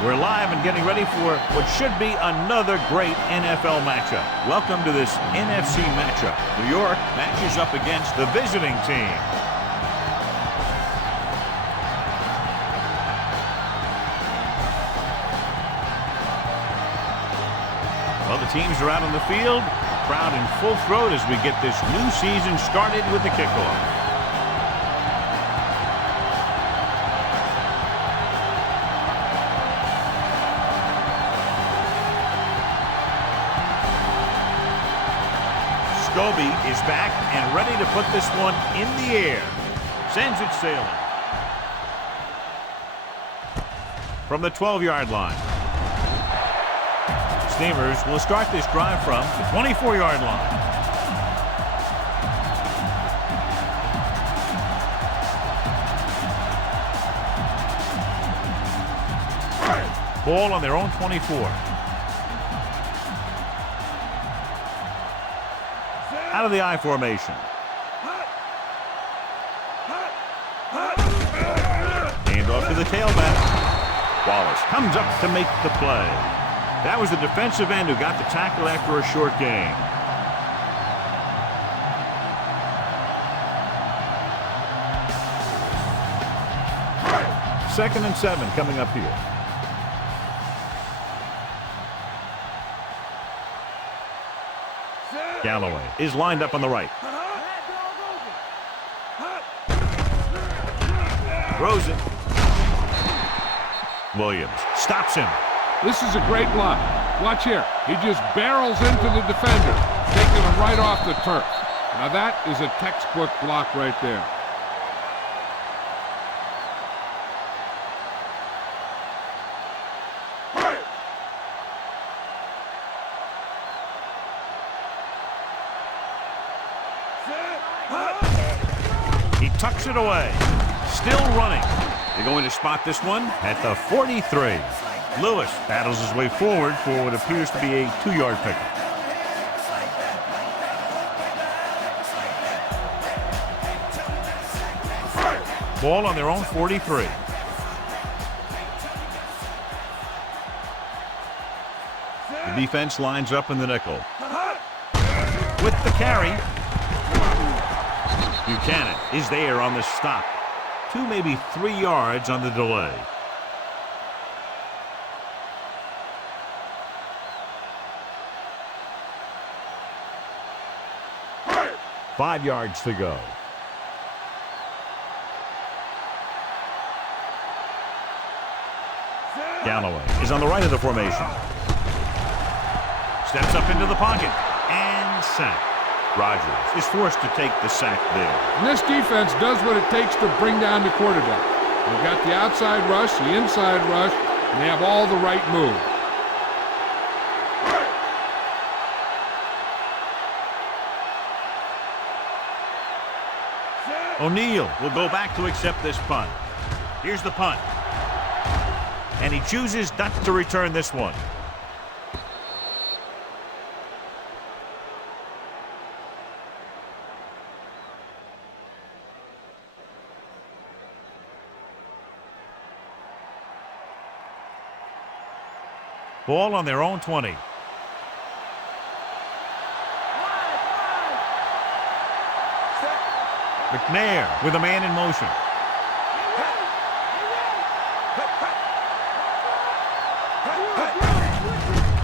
We're live and getting ready for what should be another great NFL matchup. Welcome to this NFC matchup. New York matches up against the visiting team. Well, the teams are out on the field, crowd in full throat as we get this new season started with the kickoff. Scobie is back and ready to put this one in the air. Sends it sailing. From the 12-yard line. Steamers will start this drive from the 24-yard line. Ball on their own 24. Out of the I formation. Hand off to the tailback. Wallace comes up to make the play. That was the defensive end who got the tackle after a short gain. Second and 7 coming up here. Galloway is lined up on the right. Throws it. Williams stops him. This is a great block. Watch here. He just barrels into the defender, taking him right off the turf. Now that is a textbook block right there. He tucks it away. Still running. They're going to spot this one at the 43. Lewis battles his way forward for what appears to be a 2-yard pickup. Ball on their own 43. The defense lines up in the nickel. With the carry. Buchanan is there on the stop. 2, maybe 3 yards on the delay. Five yards to go. Galloway is on the right of the formation. Steps up into the pocket and sacked. Rodgers is forced to take the sack there. And this defense does what it takes to bring down the quarterback. They've got the outside rush, the inside rush, and they have all the right moves. O'Neal will go back to accept this punt. Here's the punt. And he chooses not to return this one. Ball on their own 20. McNair with a man in motion.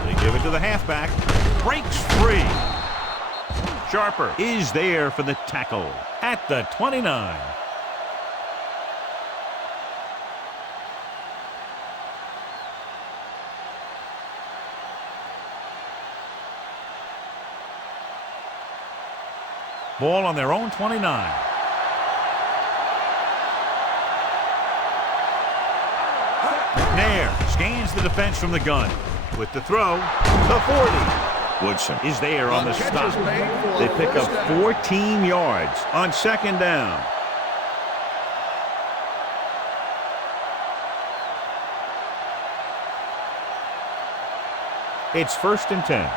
They give it to the halfback. Breaks free. Sharper is there for the tackle at the 29. Ball on their own 29. McNair scans the defense from the gun. With the throw, the 40. Woodson is there on the stop. They pick up 14 yards on second down. It's 1st and 10.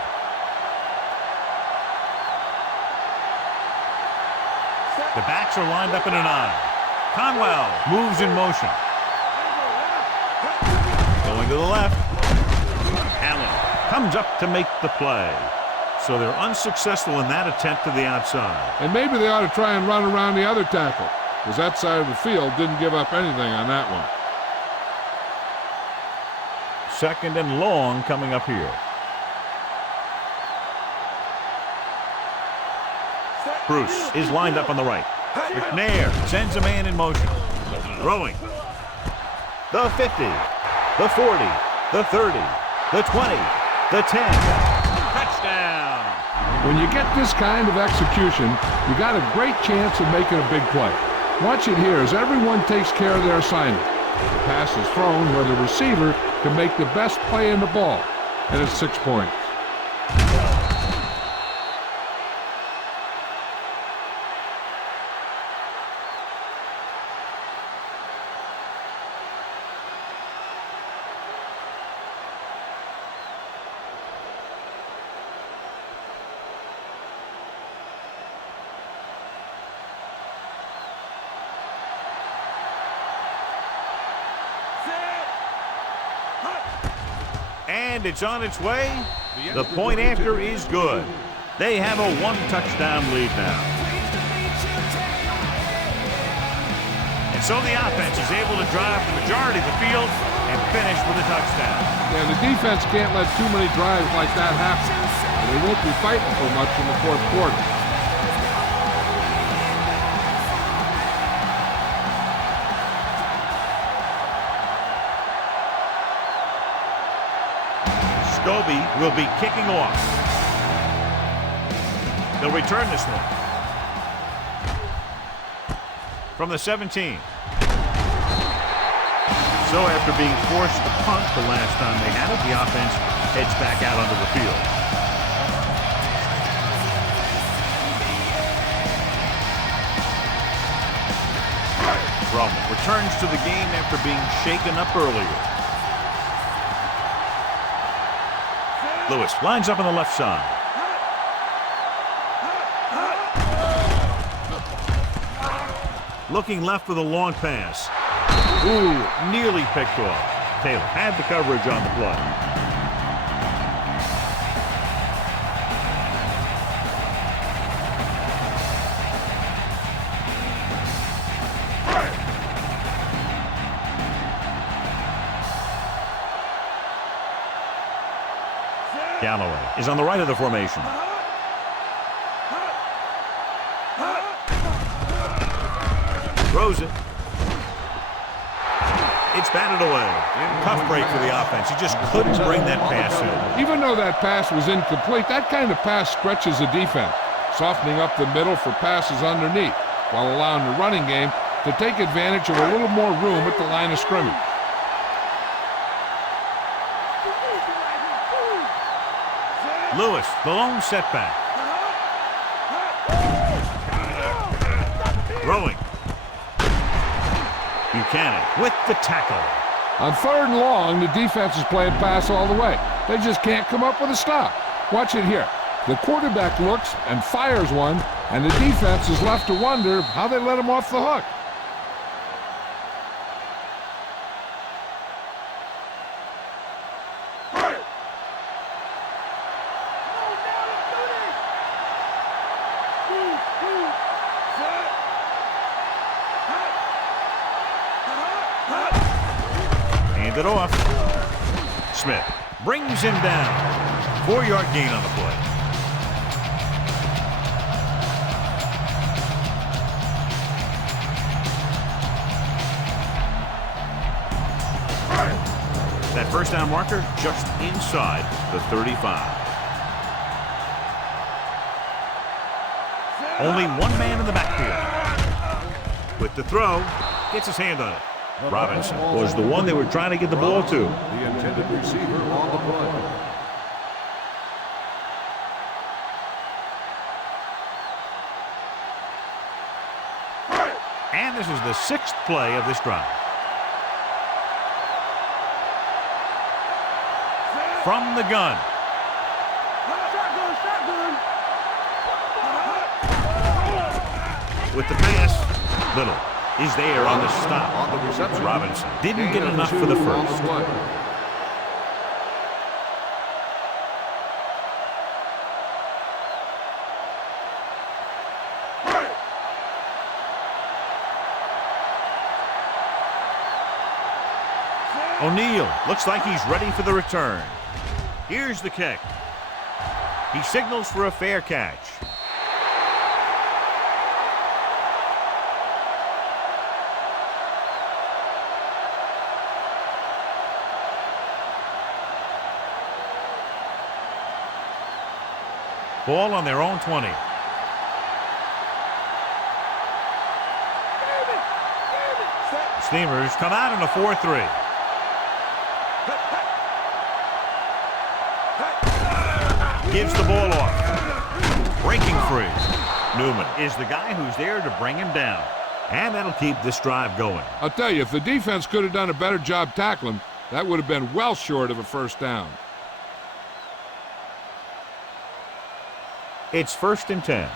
The backs are lined up in an I. Conwell moves in motion. Going to the left. Allen comes up to make the play. So they're unsuccessful in that attempt to the outside. And maybe they ought to try and run around the other tackle, because that side of the field didn't give up anything on that one. Second and long coming up here. Bruce is lined up on the right. McNair sends a man in motion. Throwing. The 50, the 40, the 30, the 20, the 10. Touchdown. When you get this kind of execution, you got a great chance of making a big play. Watch it here as everyone takes care of their assignment. The pass is thrown where the receiver can make the best play in the ball, and it's 6 points. And it's on its way. The point after is good. They have a one-touchdown lead now. And so the offense is able to drive the majority of the field and finish with a touchdown. Yeah, the defense can't let too many drives like that happen. And they won't be fighting for much in the fourth quarter. Scobie will be kicking off. They'll return this one. From the 17. So after being forced to punt the last time they had it, the offense heads back out onto the field. Roman returns to the game after being shaken up earlier. Lewis lines up on the left side. Looking left with a long pass. Ooh, nearly picked off. Taylor had the coverage on the play. Galloway is on the right of the formation. Throws it. It's batted away. Tough break for the offense. He just couldn't bring that pass in. Even though that pass was incomplete, that kind of pass stretches the defense, softening up the middle for passes underneath, while allowing the running game to take advantage of a little more room at the line of scrimmage. Lewis, the lone setback. Throwing. Buchanan with the tackle. On third and long, the defense is playing pass all the way. They just can't come up with a stop. Watch it here. The quarterback looks and fires one, and the defense is left to wonder how they let him off the hook. It off. Smith brings him down. 4-yard gain on the play. That first down marker just inside the 35. Only one man in the backfield. With the throw, gets his hand on it. Robinson was the one they were trying to get the ball to. The intended receiver on the play. And this is the 6th play of this drive. From the gun. With the pass, Little is there on the stop. On the reception. Robinson didn't get enough for the first. O'Neal looks like he's ready for the return. Here's the kick. He signals for a fair catch. Ball on their own 20. The Steamers come out in a 4-3. Gives the ball off. Breaking free. Newman is the guy who's there to bring him down. And that'll keep this drive going. I'll tell you, if the defense could have done a better job tackling, that would have been well short of a first down. It's 1st and 10.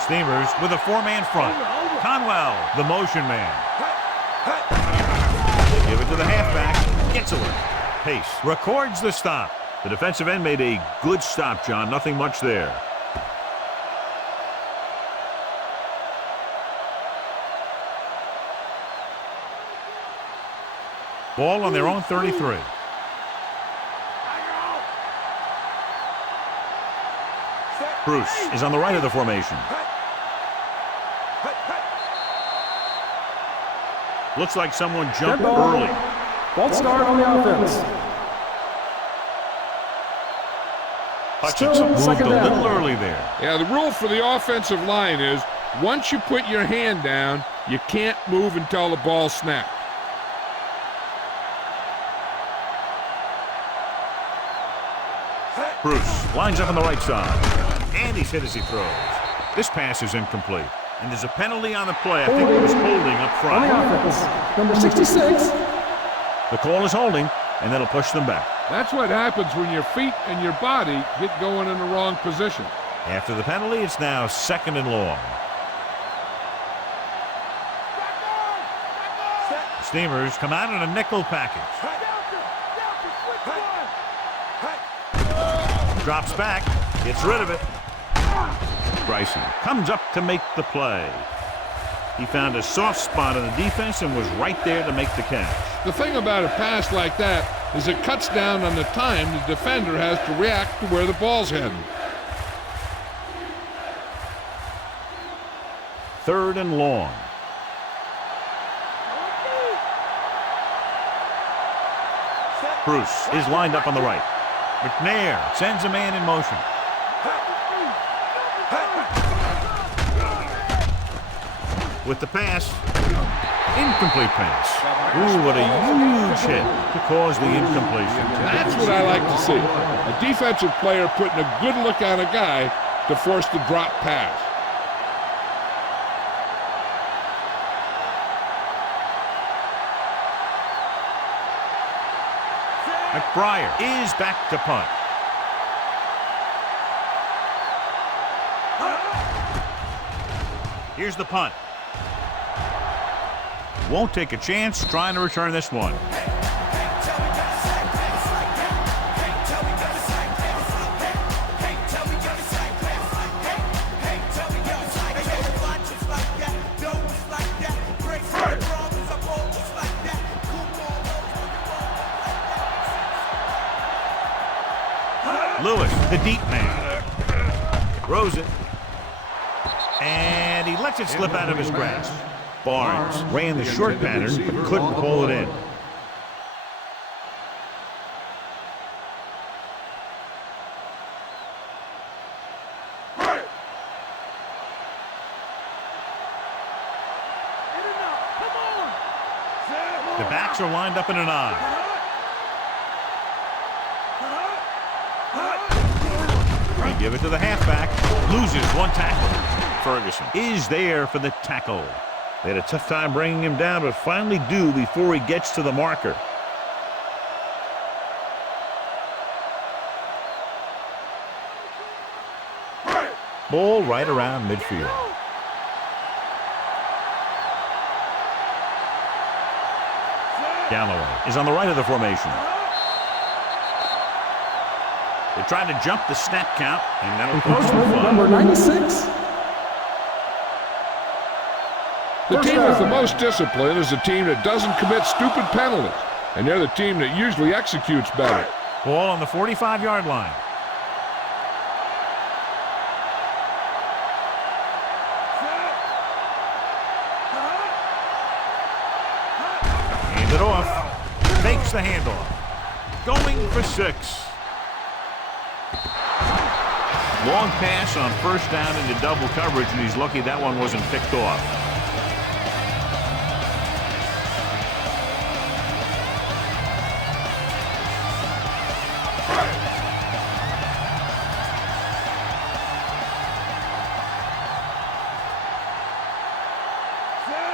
Steamers with a 4-man front. Conwell, the motion man. They give it to the halfback. Gets away. Pace records the stop. The defensive end made a good stop, John. Nothing much there. Ball on their own 33. Bruce is on the right of the formation. Looks like someone jumped early. False start on the offense. Hutchinson moved a little early there. Yeah, the rule for the offensive line is once you put your hand down, you can't move until the ball snapped. Bruce lines up on the right side. And he's hit as he throws. This pass is incomplete. And there's a penalty on the play. I think he was holding up front. On the offense, number 66. The call is holding, and that'll push them back. That's what happens when your feet and your body get going in the wrong position. After the penalty, it's now 2nd and long. The Steamers come out in a nickel package. Drops back, gets rid of it. Bryson comes up to make the play. He found a soft spot in the defense and was right there to make the catch. The thing about a pass like that is it cuts down on the time the defender has to react to where the ball's heading. 3rd and long. Bruce is lined up on the right. McNair sends a man in motion. With the pass, incomplete pass. Ooh, what a huge hit to cause the incompletion. That's what I like to see. A defensive player putting a good look on a guy to force the drop pass. McBriar is back to punt. Here's the punt. Won't take a chance trying to return this one. Lewis, the deep man, throws it, and he lets it slip out of his grasp. Barnes ran the short pattern, but couldn't pull it in. The backs are lined up in an I. They give it to the halfback, loses one tackle. Ferguson is there for the tackle. They had a tough time bringing him down, but finally do before he gets to the marker. Ball right around midfield. Galloway is on the right of the formation. They tried to jump the snap count, and that'll push the fun. Number 96. The team with the most discipline is the team that doesn't commit stupid penalties, and they're the team that usually executes better. Ball on the 45-yard line. Hand it off. Takes the handoff. Going for 6. Long pass on first down into double coverage, and he's lucky that one wasn't picked off.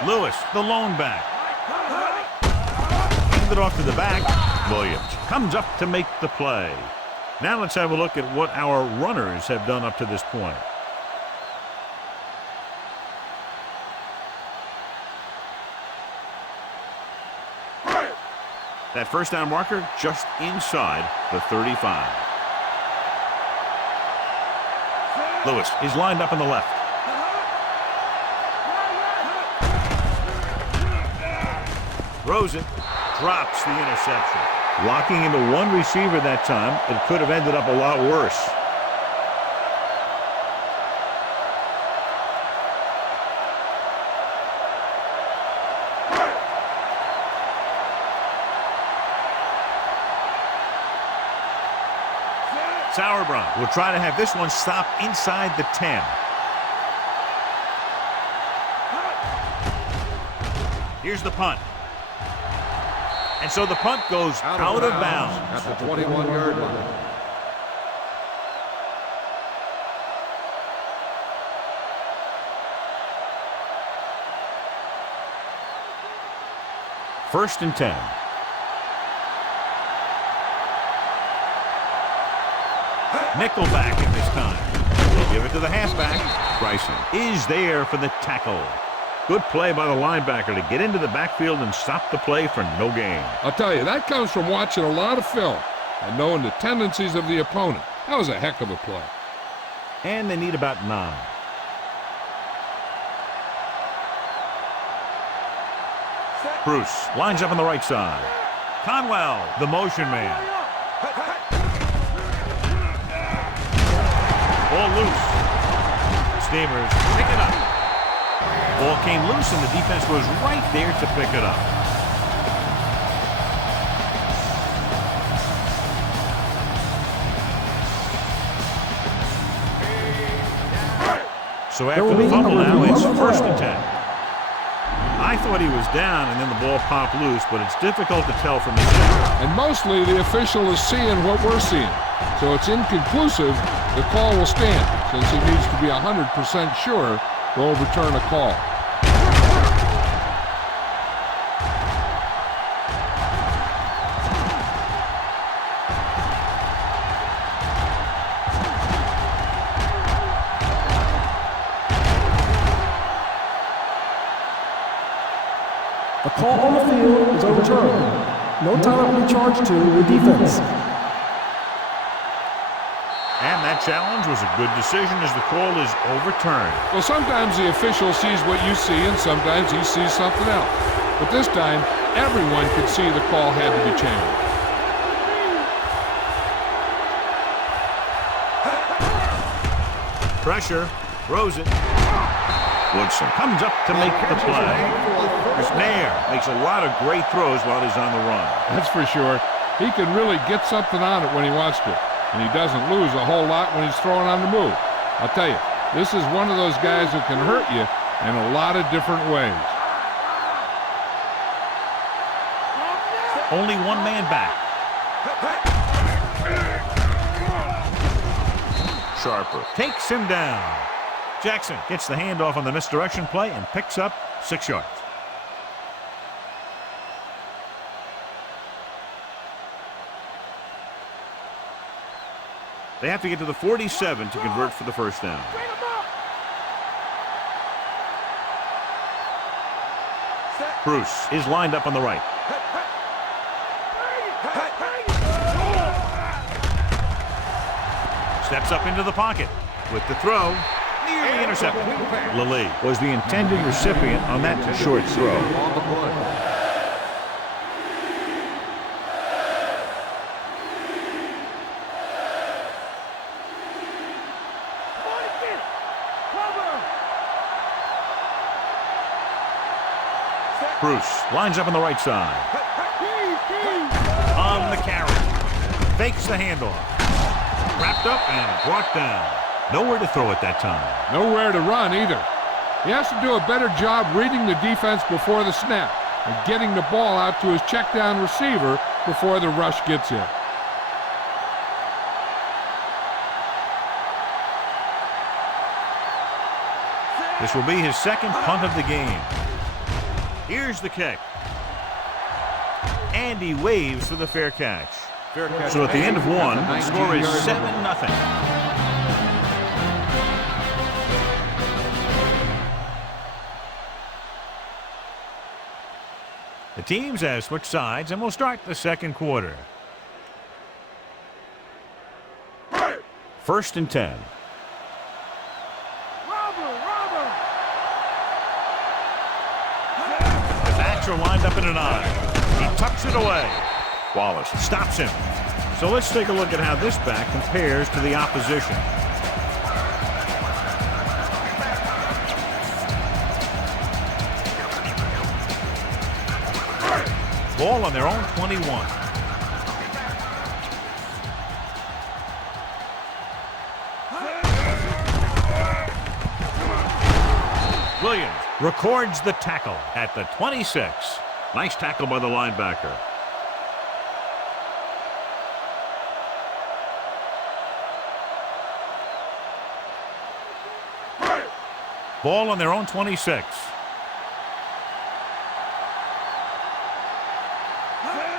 Lewis, the lone back. Hand it off to the back. Williams comes up to make the play. Now let's have a look at what our runners have done up to this point. That first down marker just inside the 35. Lewis is lined up on the left. Rosen drops the interception. Locking into one receiver that time, it could have ended up a lot worse. Sauerbrunn will try to have this one stop inside the 10. Here's the punt. And so the punt goes out of bounds. At the 21-yard line. First and 10. Nickelback in this time. They give it to the halfback. Bryson is there for the tackle. Good play by the linebacker to get into the backfield and stop the play for no gain. I'll tell you, that comes from watching a lot of film and knowing the tendencies of the opponent. That was a heck of a play. And they need about 9. Bruce lines up on the right side. Conwell, the motion man. Ball loose. Steamers pick it up. Ball came loose and the defense was right there to pick it up. So after the fumble now, it's first and 10. I thought he was down and then the ball popped loose, but it's difficult to tell from this angle. And mostly the official is seeing what we're seeing. So it's inconclusive. The call will stand since he needs to be 100% sure to overturn a call. A call on the field is overturned. No time to be charged to the defense. And that challenge was a good decision as the call is overturned. Well, sometimes the official sees what you see and sometimes he sees something else. But this time, everyone could see the call had to be changed. Pressure. Rosen. Woodson comes up to make the play. McNair makes a lot of great throws while he's on the run. That's for sure. He can really get something on it when he wants to. And he doesn't lose a whole lot when he's throwing on the move. I'll tell you, this is one of those guys who can hurt you in a lot of different ways. Only one man back. Sharper takes him down. Jackson gets the handoff on the misdirection play and picks up 6 yards. They have to get to the 47 to convert for the first down. Bruce is lined up on the right. Steps up into the pocket with the throw. Nearly intercepted. Lilly was the intended recipient on that short throw. On the play. Bruce lines up on the right side. On the carry. Fakes the handoff. Wrapped up and brought down. Nowhere to throw at that time. Nowhere to run either. He has to do a better job reading the defense before the snap and getting the ball out to his check down receiver before the rush gets in. This will be his second punt of the game. Here's the kick. And he waves for the fair catch. So at the end of one, the score is 7-0. The teams have switched sides, and we'll start the second quarter. 1st and 10. The backs are lined up in an I. He tucks it away. Wallace stops him. So let's take a look at how this back compares to the opposition. Ball on their own 21. Williams records the tackle at the 26. Nice tackle by the linebacker. Ball on their own 26.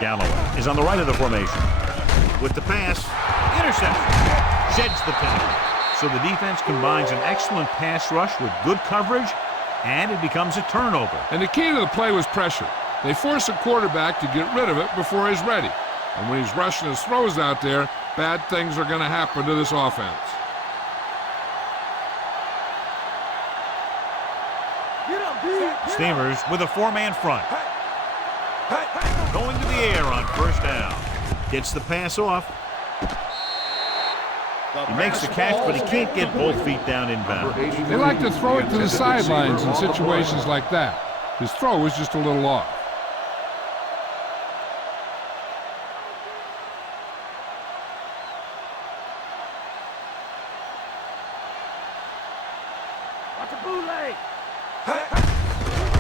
Galloway is on the right of the formation. With the pass, interception. Sheds the penalty. So the defense combines an excellent pass rush with good coverage, and it becomes a turnover. And the key to the play was pressure. They force the quarterback to get rid of it before he's ready. And when he's rushing his throws out there, bad things are going to happen to this offense. Steamers with a 4-man front. Going to the air on 1st down. Gets the pass off. He makes the catch, but he can't get both feet down inbound. They like to throw it to the sidelines in situations like that. His throw was just a little off.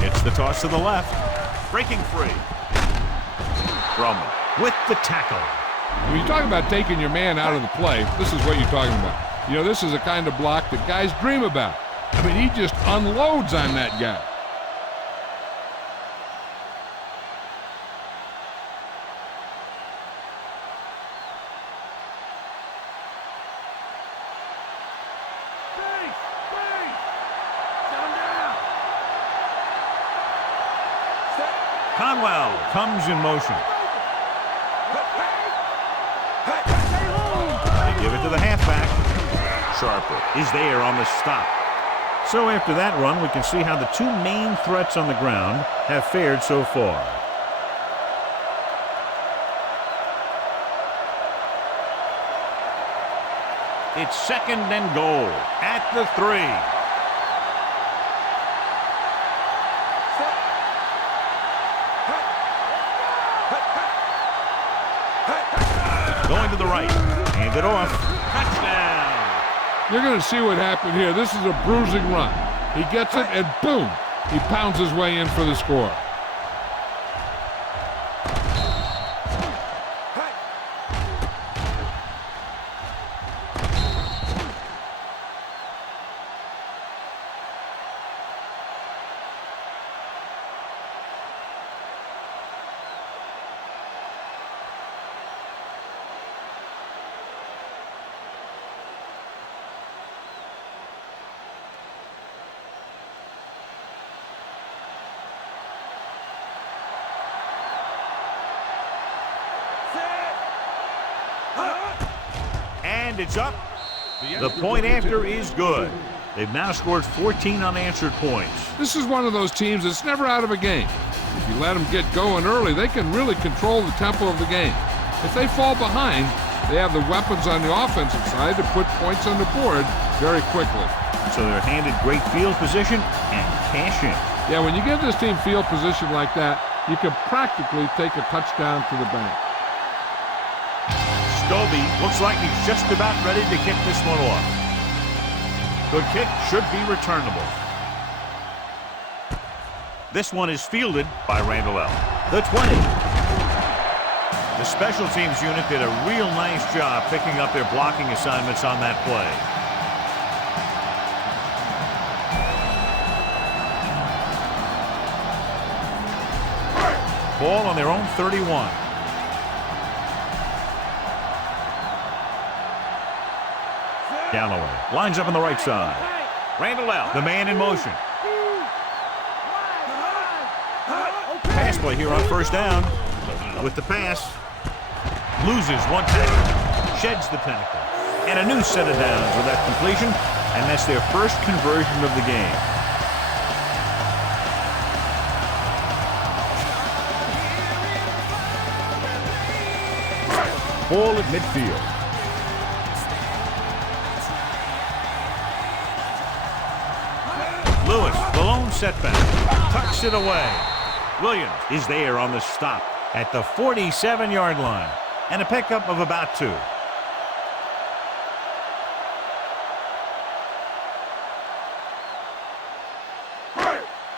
It's the toss to the left. Breaking free. Roman with the tackle. When you talk about taking your man out of the play, this is what you're talking about. You know, this is the kind of block that guys dream about. I mean, he just unloads on that guy. Conwell comes in motion. They give it to the halfback. Sharper is there on the stop. So after that run, we can see how the two main threats on the ground have fared so far. It's 2nd and goal at the 3. Going to the right. Hand it off. Touchdown. You're going to see what happened here. This is a bruising run. He gets it, and boom, he pounds his way in for the score. And it's up. The point after is good. They've now scored 14 unanswered points. This is one of those teams that's never out of a game. If you let them get going early, they can really control the tempo of the game. If they fall behind, they have the weapons on the offensive side to put points on the board very quickly. So they're handed great field position and cash in. Yeah, when you give this team field position like that, you can practically take a touchdown to the bank. Scobie looks like he's just about ready to kick this one off. The kick should be returnable. This one is fielded by Randall L. The 20. The special teams unit did a real nice job picking up their blocking assignments on that play. Ball on their own 31. Galloway lines up on the right side. Randall L., the man in motion. Pass play here on first down. With the pass, loses one tackle, sheds the tackle, and a new set of downs with that completion, and that's their first conversion of the game. Ball at midfield. Lewis, the lone setback, tucks it away. Williams is there on the stop at the 47-yard line, and a pickup of about 2.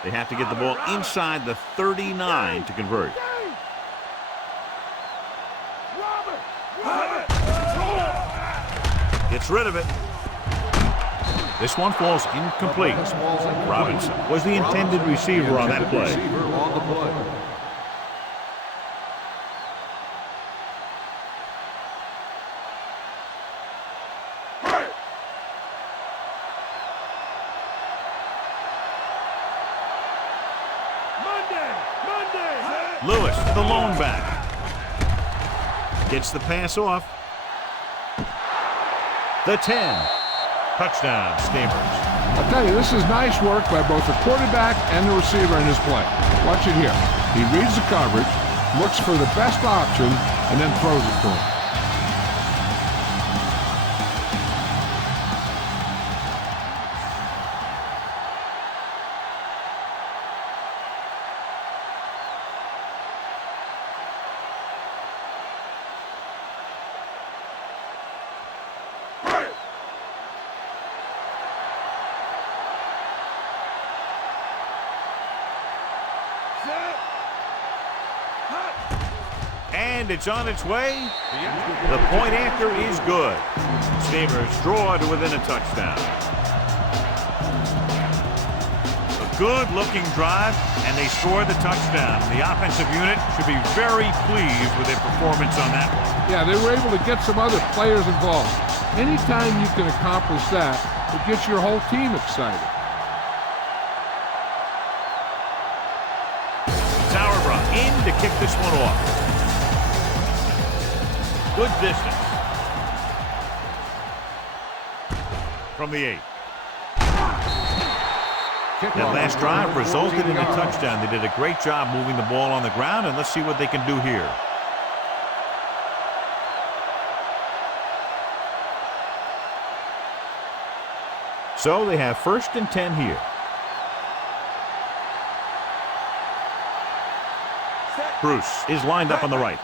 They have to get the ball inside the 39 to convert. Gets rid of it. This one falls incomplete. Robinson was the intended receiver on that play. Lewis, the lone back. Gets the pass off. The 10. Touchdown, Steamers. I'll tell you, this is nice work by both the quarterback and the receiver in his play. Watch it here. He reads the coverage, looks for the best option, and then throws it to him. And it's on its way. The point after is good. Steamers draw to within a touchdown. A good-looking drive, and they score the touchdown. The offensive unit should be very pleased with their performance on that one. Yeah, they were able to get some other players involved. Anytime you can accomplish that, it gets your whole team excited. Sauerbruch in to kick this one off. Good distance. From the 8. That last drive resulted in a touchdown. They did a great job moving the ball on the ground, and let's see what they can do here. So they have 1st and 10 here. Bruce is lined up on the right.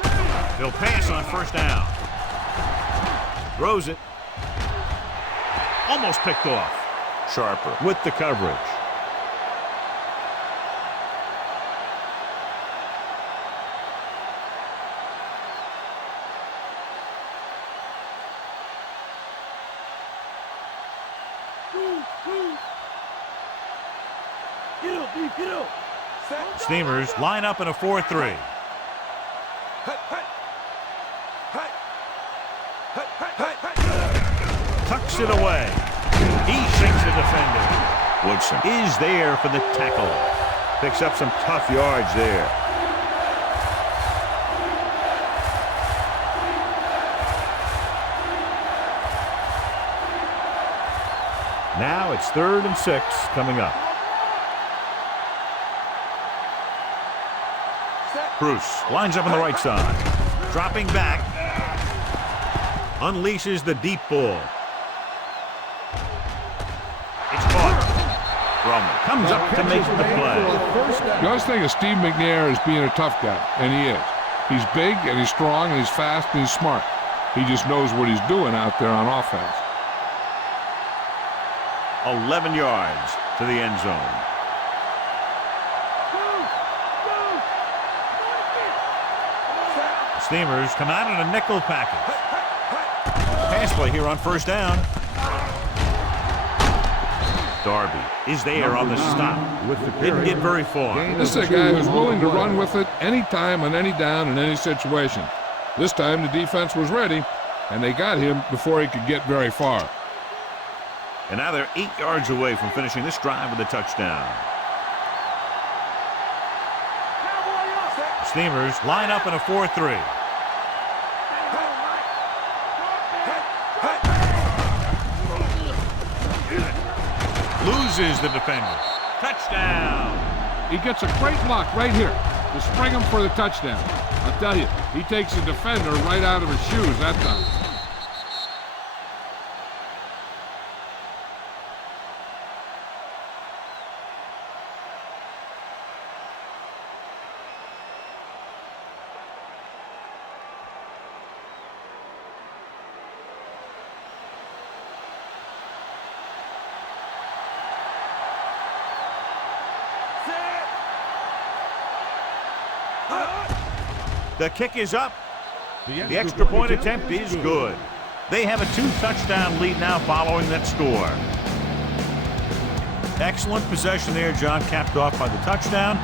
He'll pass on first down. Throws it. Almost picked off. Sharper with the coverage. Steamers line up in a 4-3. Tucks it away. He sinks a defender. Woodson is there for the tackle. Picks up some tough yards there. Now it's 3rd and 6 coming up. Bruce lines up on the right side. Dropping back. Unleashes the deep ball. It's caught. Roman comes up to make the play. You always think of Steve McNair as being a tough guy, and he is. He's big, and he's strong, and he's fast, and he's smart. He just knows what he's doing out there on offense. 11 yards to the end zone. Steamers come out in a nickel package. Pass play here on 1st down. Darby is there on the stop. Didn't get very far. This is a guy who's willing to run with it anytime, on any down, in any situation. This time the defense was ready, and they got him before he could get very far. And now they're 8 yards away from finishing this drive with a touchdown. Steamers line up in a 4-3. Loses the defender. Touchdown. He gets a great block right here to spring him for the touchdown. I'll tell you, he takes the defender right out of his shoes that time. The kick is up. The extra point attempt is good. They have a 2-touchdown lead now following that score. Excellent possession there, John, capped off by the touchdown.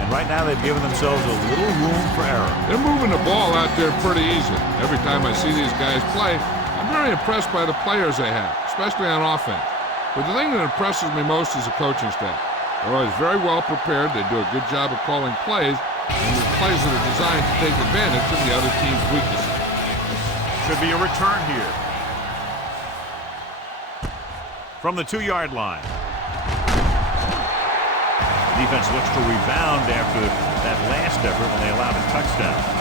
And right now they've given themselves a little room for error. They're moving the ball out there pretty easy. Every time I see these guys play, I'm very impressed by the players they have, especially on offense. But the thing that impresses me most is the coaching staff. They're always very well prepared. They do a good job of calling plays, and the plays that are designed to take advantage of the other team's weaknesses. Should be a return here. From the 2-yard line. Defense looks to rebound after that last effort when they allowed a touchdown.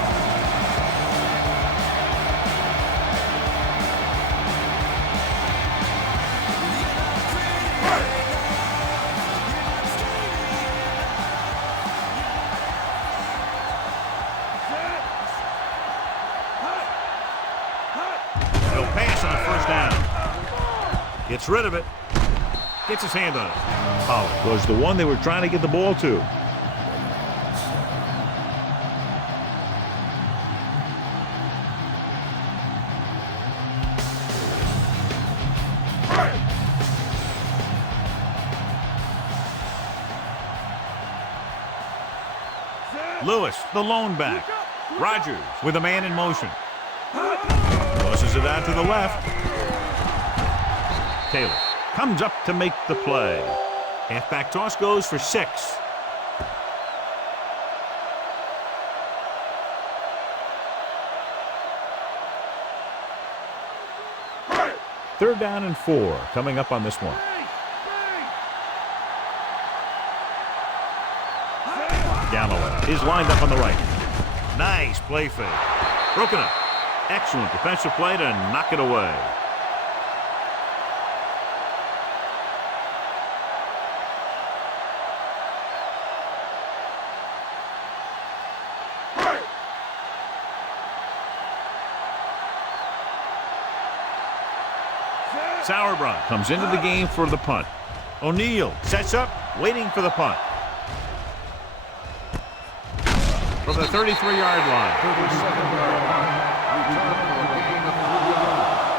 He'll pass on 1st down. Gets rid of it. Gets his hand on it. Pollard was the one they were trying to get the ball to. Lewis, the lone back. Rogers with a man in motion. Tosses it out to the left. Taylor comes up to make the play. Halfback toss goes for 6. Third down and 4 coming up on this one. Galloway is lined up on the right. Nice play fake. Broken up. Excellent defensive play to knock it away. Sauerbrunn comes into the game for the punt. O'Neal sets up, waiting for the punt. From the 33-yard line. 37-yard line. Return for a gain of 3 yards.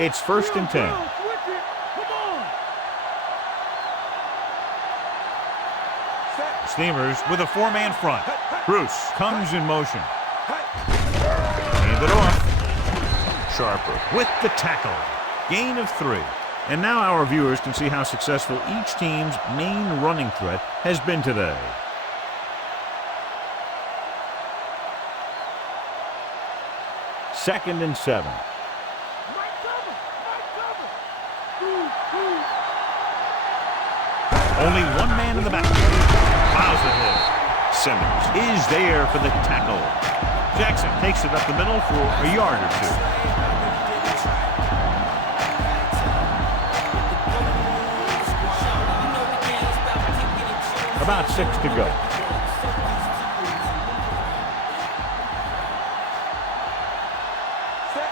It's 1st and 10. Steamers with a 4-man front. Bruce comes in motion. Hand it off. Sharper with the tackle. Gain of 3. And now our viewers can see how successful each team's main running threat has been today. 2nd and 7. Only one man in the back. Plows ahead. Simmons is there for the tackle. Jackson takes it up the middle for a yard or 2. About 6 to go.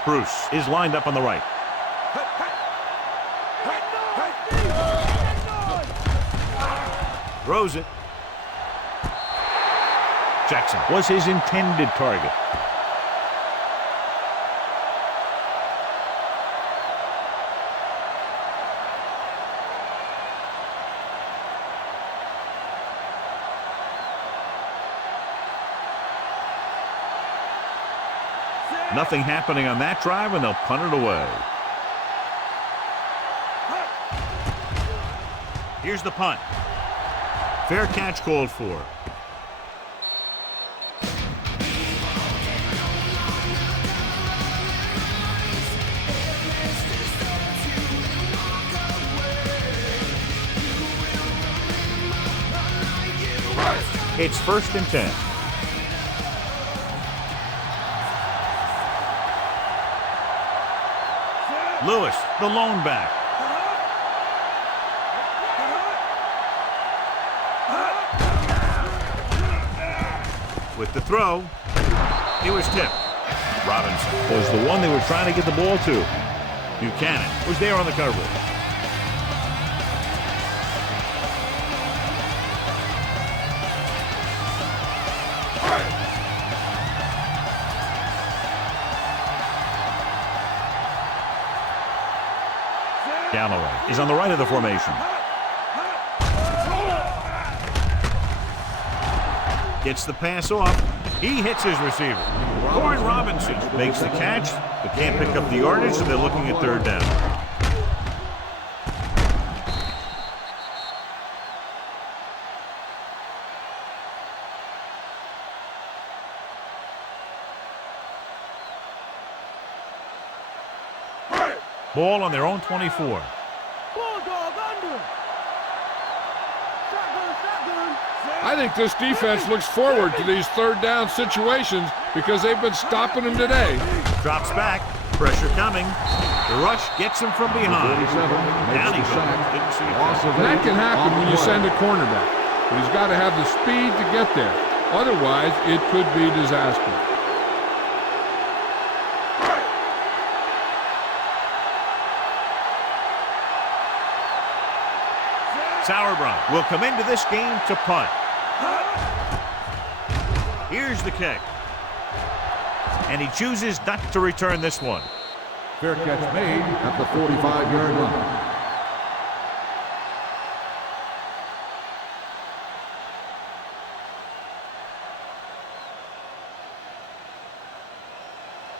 Bruce is lined up on the right. Throws it. Jackson was his intended target. Nothing happening on that drive, and they'll punt it away. Here's the punt. Fair catch called for. It's 1st and 10. Lewis, the lone back. With the throw, it was tipped. Robinson was the one they were trying to get the ball to. Buchanan was there on the coverage. Galloway is on the right of the formation. Gets the pass off. He hits his receiver. Corey Robinson makes the catch, but can't pick up the yardage, so they're looking at 3rd down. Ball on their own 24. I think this defense looks forward to these 3rd down situations because they've been stopping them today. Drops back. Pressure coming. The rush gets him from behind. Down he goes. Didn't see it. And that can happen when you send a cornerback. But he's got to have the speed to get there. Otherwise, it could be disaster. Sauerbrunn will come into this game to punt. Here's the kick. And he chooses not to return this one. Fair catch made at the 45-yard line.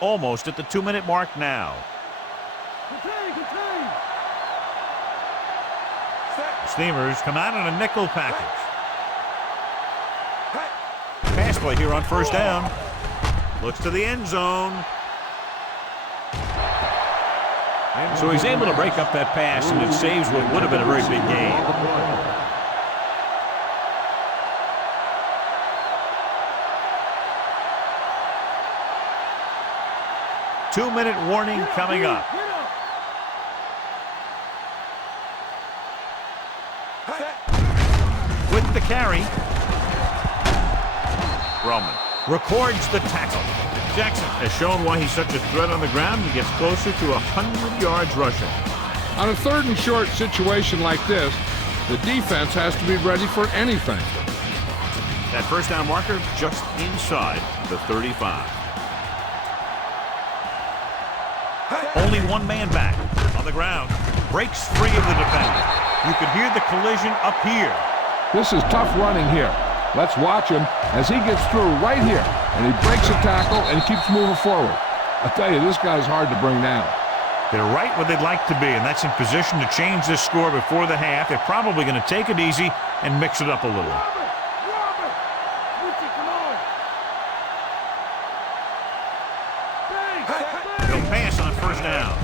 Almost at the 2-minute mark now. The Steamers come out in a nickel package. Pass play here on 1st down. Looks to the end zone. So he's able to break up that pass, and it saves what would have been a very big game. Two-minute warning coming up. With the carry. Roman records the tackle. Jackson has shown why he's such a threat on the ground. He gets closer to 100 yards rushing. On a 3rd and short situation like this, the defense has to be ready for anything. That 1st down marker just inside the 35. Only one man back on the ground. Breaks free of the defender. You can hear the collision up here. This is tough running here. Let's watch him as he gets through right here. And he breaks a tackle and he keeps moving forward. I tell you, this guy's hard to bring down. They're right where they'd like to be, and that's in position to change this score before the half. They're probably going to take it easy and mix it up a little. He'll pass on first down.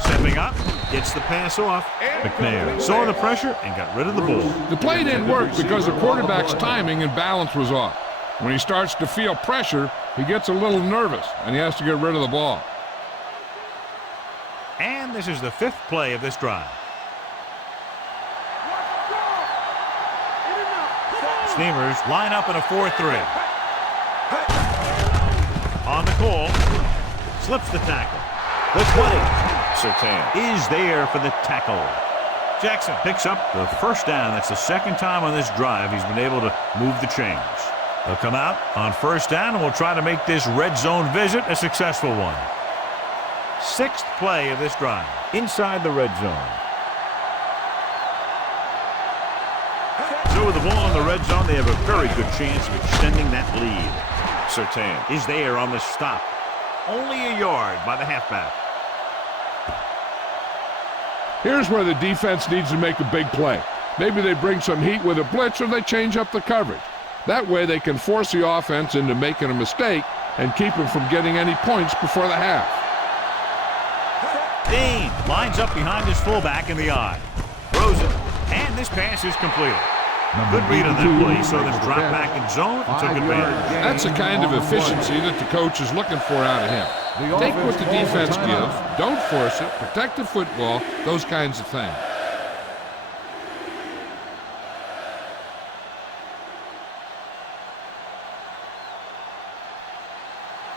Stepping up, gets the pass off. McNair saw the pressure and got rid of the ball. The play didn't work because the quarterback's timing and balance was off. When he starts to feel pressure, he gets a little nervous, and he has to get rid of the ball. And this is the 5th play of this drive. Steamers line up in a 4-3. On the call, slips the tackle. The 20. Surtain is there for the tackle. Jackson picks up the first down. That's the 2nd time on this drive he's been able to move the chains. They'll come out on first down and we'll try to make this red zone visit a successful one. 6th play of this drive. Inside the red zone. So with the ball in the red zone, they have a very good chance of extending that lead. Surtain is there on the stop. Only a yard by the halfback. Here's where the defense needs to make a big play. Maybe they bring some heat with a blitz or they change up the coverage. That way they can force the offense into making a mistake and keep them from getting any points before the half. Dean lines up behind his fullback in the eye. Throws it, and this pass is completed. Good read on that play. He saw them drop back in zone and took advantage. That's the kind of efficiency that the coach is looking for out of him. Take what the defense gives, don't force it, protect the football, those kinds of things.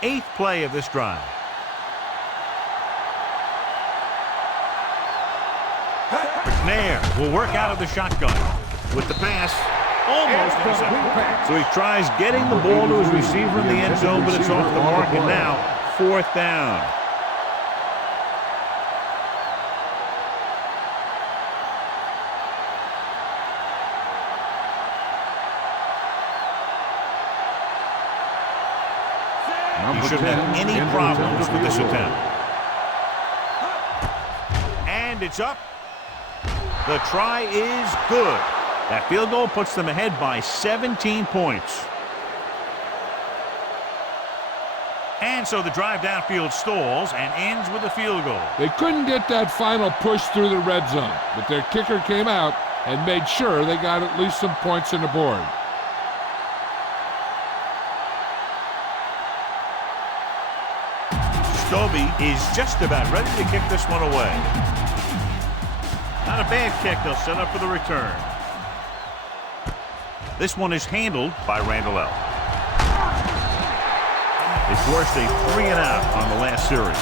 Eighth play of this drive. McNair will work out of the shotgun with the pass. Almost intercepted. So he tries getting the ball to his receiver in the end zone, but it's off the mark, and now 4th down. He shouldn't have any problems with this attempt. And it's up. The try is good. That field goal puts them ahead by 17 points. And so the drive downfield stalls and ends with a field goal. They couldn't get that final push through the red zone, but their kicker came out and made sure they got at least some points on the board. Stobie is just about ready to kick this one away. Not a bad kick. They'll set up for the return. This one is handled by Randall L. They forced a 3-and-out on the last series.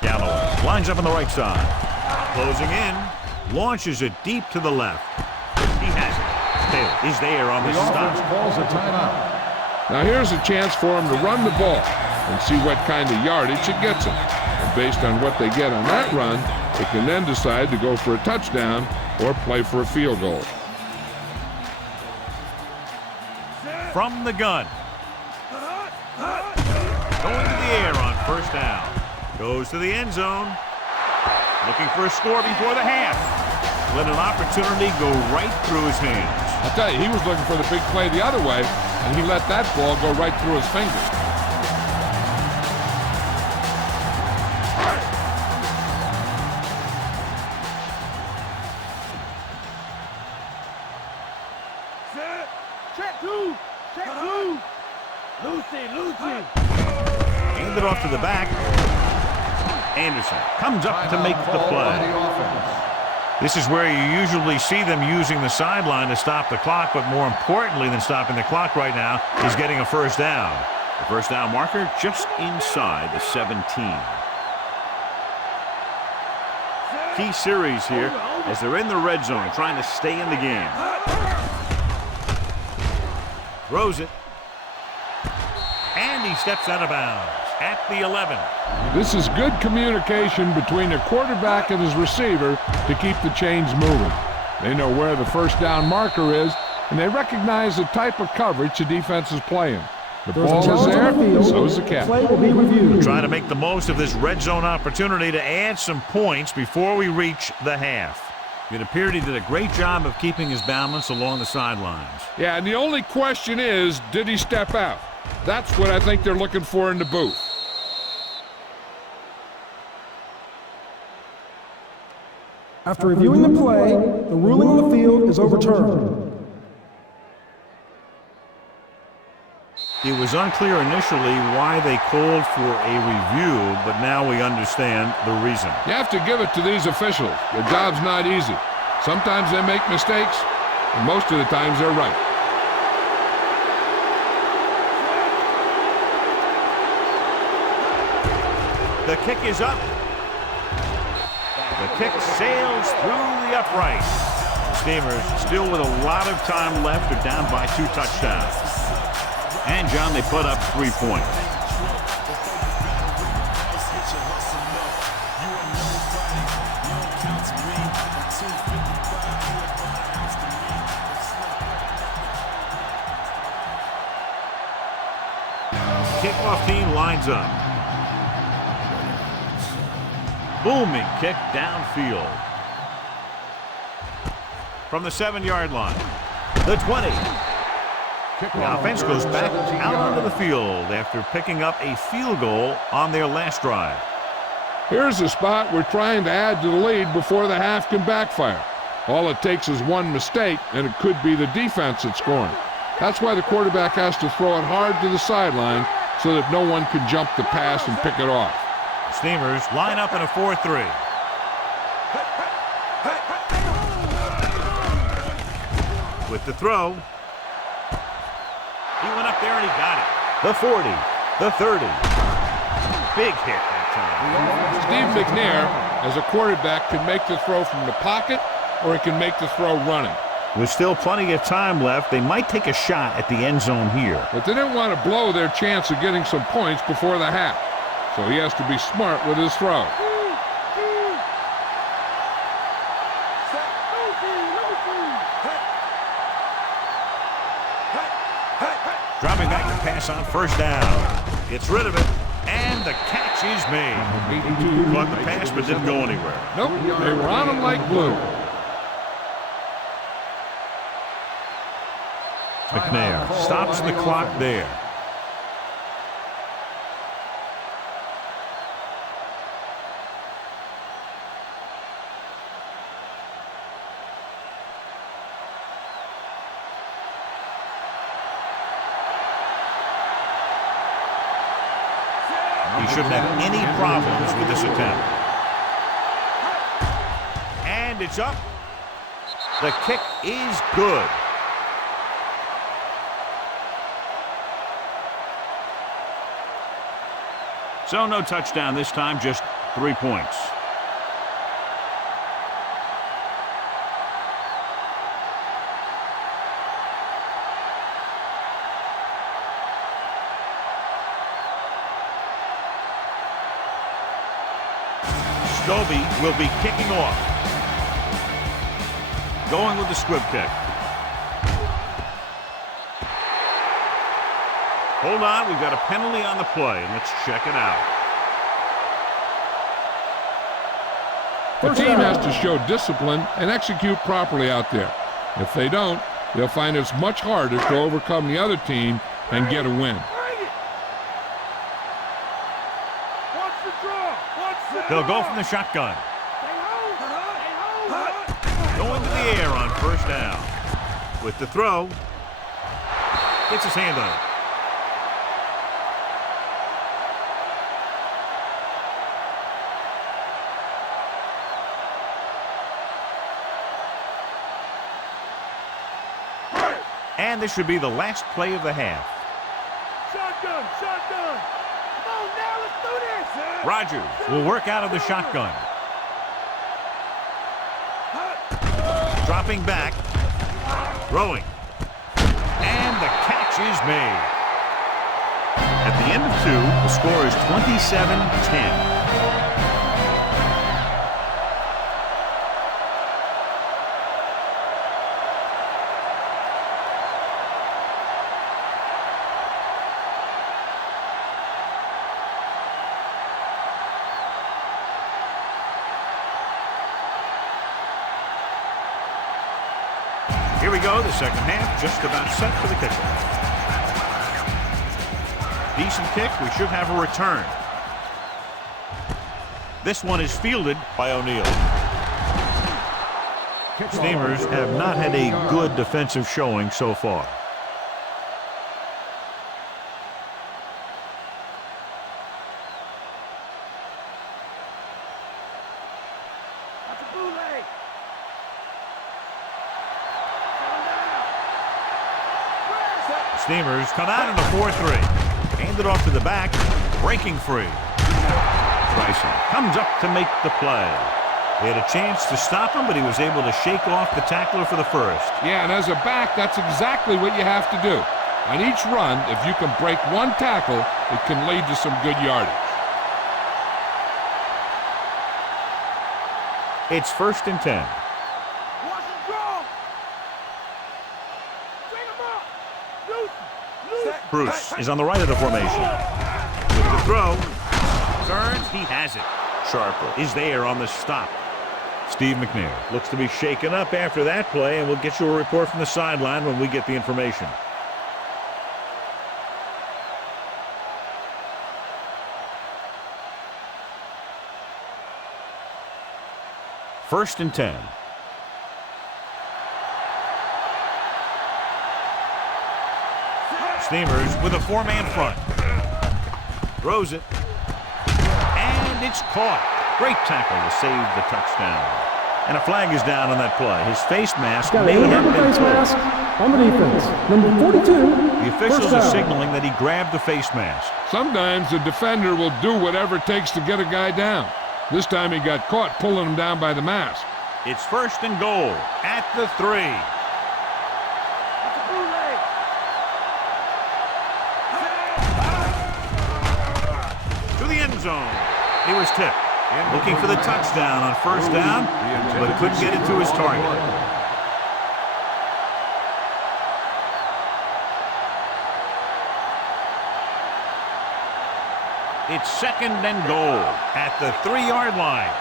Galloway lines up on the right side. Closing in, launches it deep to the left. He has it. Taylor is there on the stop. Calls a timeout. Now here's a chance for him to run the ball and see what kind of yardage it gets him. And based on what they get on that run, they can then decide to go for a touchdown or play for a field goal. From the gun. Going to the air on first down. Goes to the end zone. Looking for a score before the half. Let an opportunity go right through his hands. I'll tell you, he was looking for the big play the other way, and he let that ball go right through his fingers. Check two. Lucy. Hand it off to the back. Anderson comes up to make the play. This is where you usually see them using the sideline to stop the clock, but more importantly than stopping the clock right now is getting a first down. The first down marker just inside the 17. Key series here as they're in the red zone trying to stay in the game. Throws it. And he steps out of bounds at the 11. This is good communication between the quarterback and his receiver to keep the chains moving. They know where the first down marker is, and they recognize the type of coverage the defense is playing. The There's a ball is challenge there, on the field. so is the catch. Play will be reviewed. Trying to make the most of this red zone opportunity to add some points before we reach the half. It appeared he did a great job of keeping his balance along the sidelines. Yeah, and the only question is, did he step out? That's what I think they're looking for in the booth. After reviewing the play, the ruling on the field is overturned. It was unclear initially why they called for a review, but now we understand the reason. You have to give it to these officials. Their job's not easy. Sometimes they make mistakes, and most of the times they're right. The kick is up. The kick sails through the upright. The Steamers still with a lot of time left. They're down by 2 touchdowns. And, John, they put up 3 points. Kickoff team lines up. Booming kick downfield. From the 7-yard line. The 20. The offense goes back out onto the field after picking up a field goal on their last drive. Here's a spot we're trying to add to the lead before the half can backfire. All it takes is one mistake, and it could be the defense that's scoring. That's why the quarterback has to throw it hard to the sideline so that no one can jump the pass and pick it off. The Steamers line up in a 4-3. With the throw. He went up there and he got it. The 40, the 30. Big hit that time. Steve McNair, as a quarterback, can make the throw from the pocket or he can make the throw running. With still plenty of time left, they might take a shot at the end zone here. But they didn't want to blow their chance of getting some points before the half. So he has to be smart with his throw. Dropping back to pass on first down. Gets rid of it, and the catch is made. Caught the pass but didn't go anywhere. Nope, they were on him like glue. McNair stops the clock there. He shouldn't have any problems with this attempt. And it's up. The kick is good. So no touchdown this time, just 3 points. Scobie will be kicking off. Going with the squib kick. Hold on, we've got a penalty on the play. Let's check it out. The team has to show discipline and execute properly out there. If they don't, they'll find it's much harder to overcome the other team and get a win. They'll go from the shotgun. Going to the air on first down. With the throw. Gets his hand on it. And this should be the last play of the half. Shotgun, shotgun. Come on now, let's do this. Rodgers will work out of the shotgun. Dropping back. Throwing. And the catch is made. At the end of 2, the score is 27-10. Here we go, the second half, just about set for the kickoff. Decent kick, we should have a return. This one is fielded by O'Neal. Steamers have not had a good defensive showing so far. Steamers come out in a 4-3. Hand it off to the back, breaking free. Bryson comes up to make the play. They had a chance to stop him, but he was able to shake off the tackler for the first. Yeah, and as a back, that's exactly what you have to do. On each run, if you can break one tackle, it can lead to some good yardage. It's 1st and 10. Bruce is on the right of the formation. With the throw. Turns, he has it. Sharper is there on the stop. Steve McNair looks to be shaken up after that play, and we'll get you a report from the sideline when we get the information. First and 10. Steamers with a 4-man front. Throws it. And it's caught. Great tackle to save the touchdown. And a flag is down on that play. His face mask may have been face mask on the defense. Number 42. The officials are signaling that he grabbed the face mask. Sometimes the defender will do whatever it takes to get a guy down. This time he got caught pulling him down by the mask. It's 1st and goal at the 3. To the end zone. He was tipped. Looking for the touchdown on 1st down, but couldn't get it to his target. It's 2nd and goal at the 3-yard line.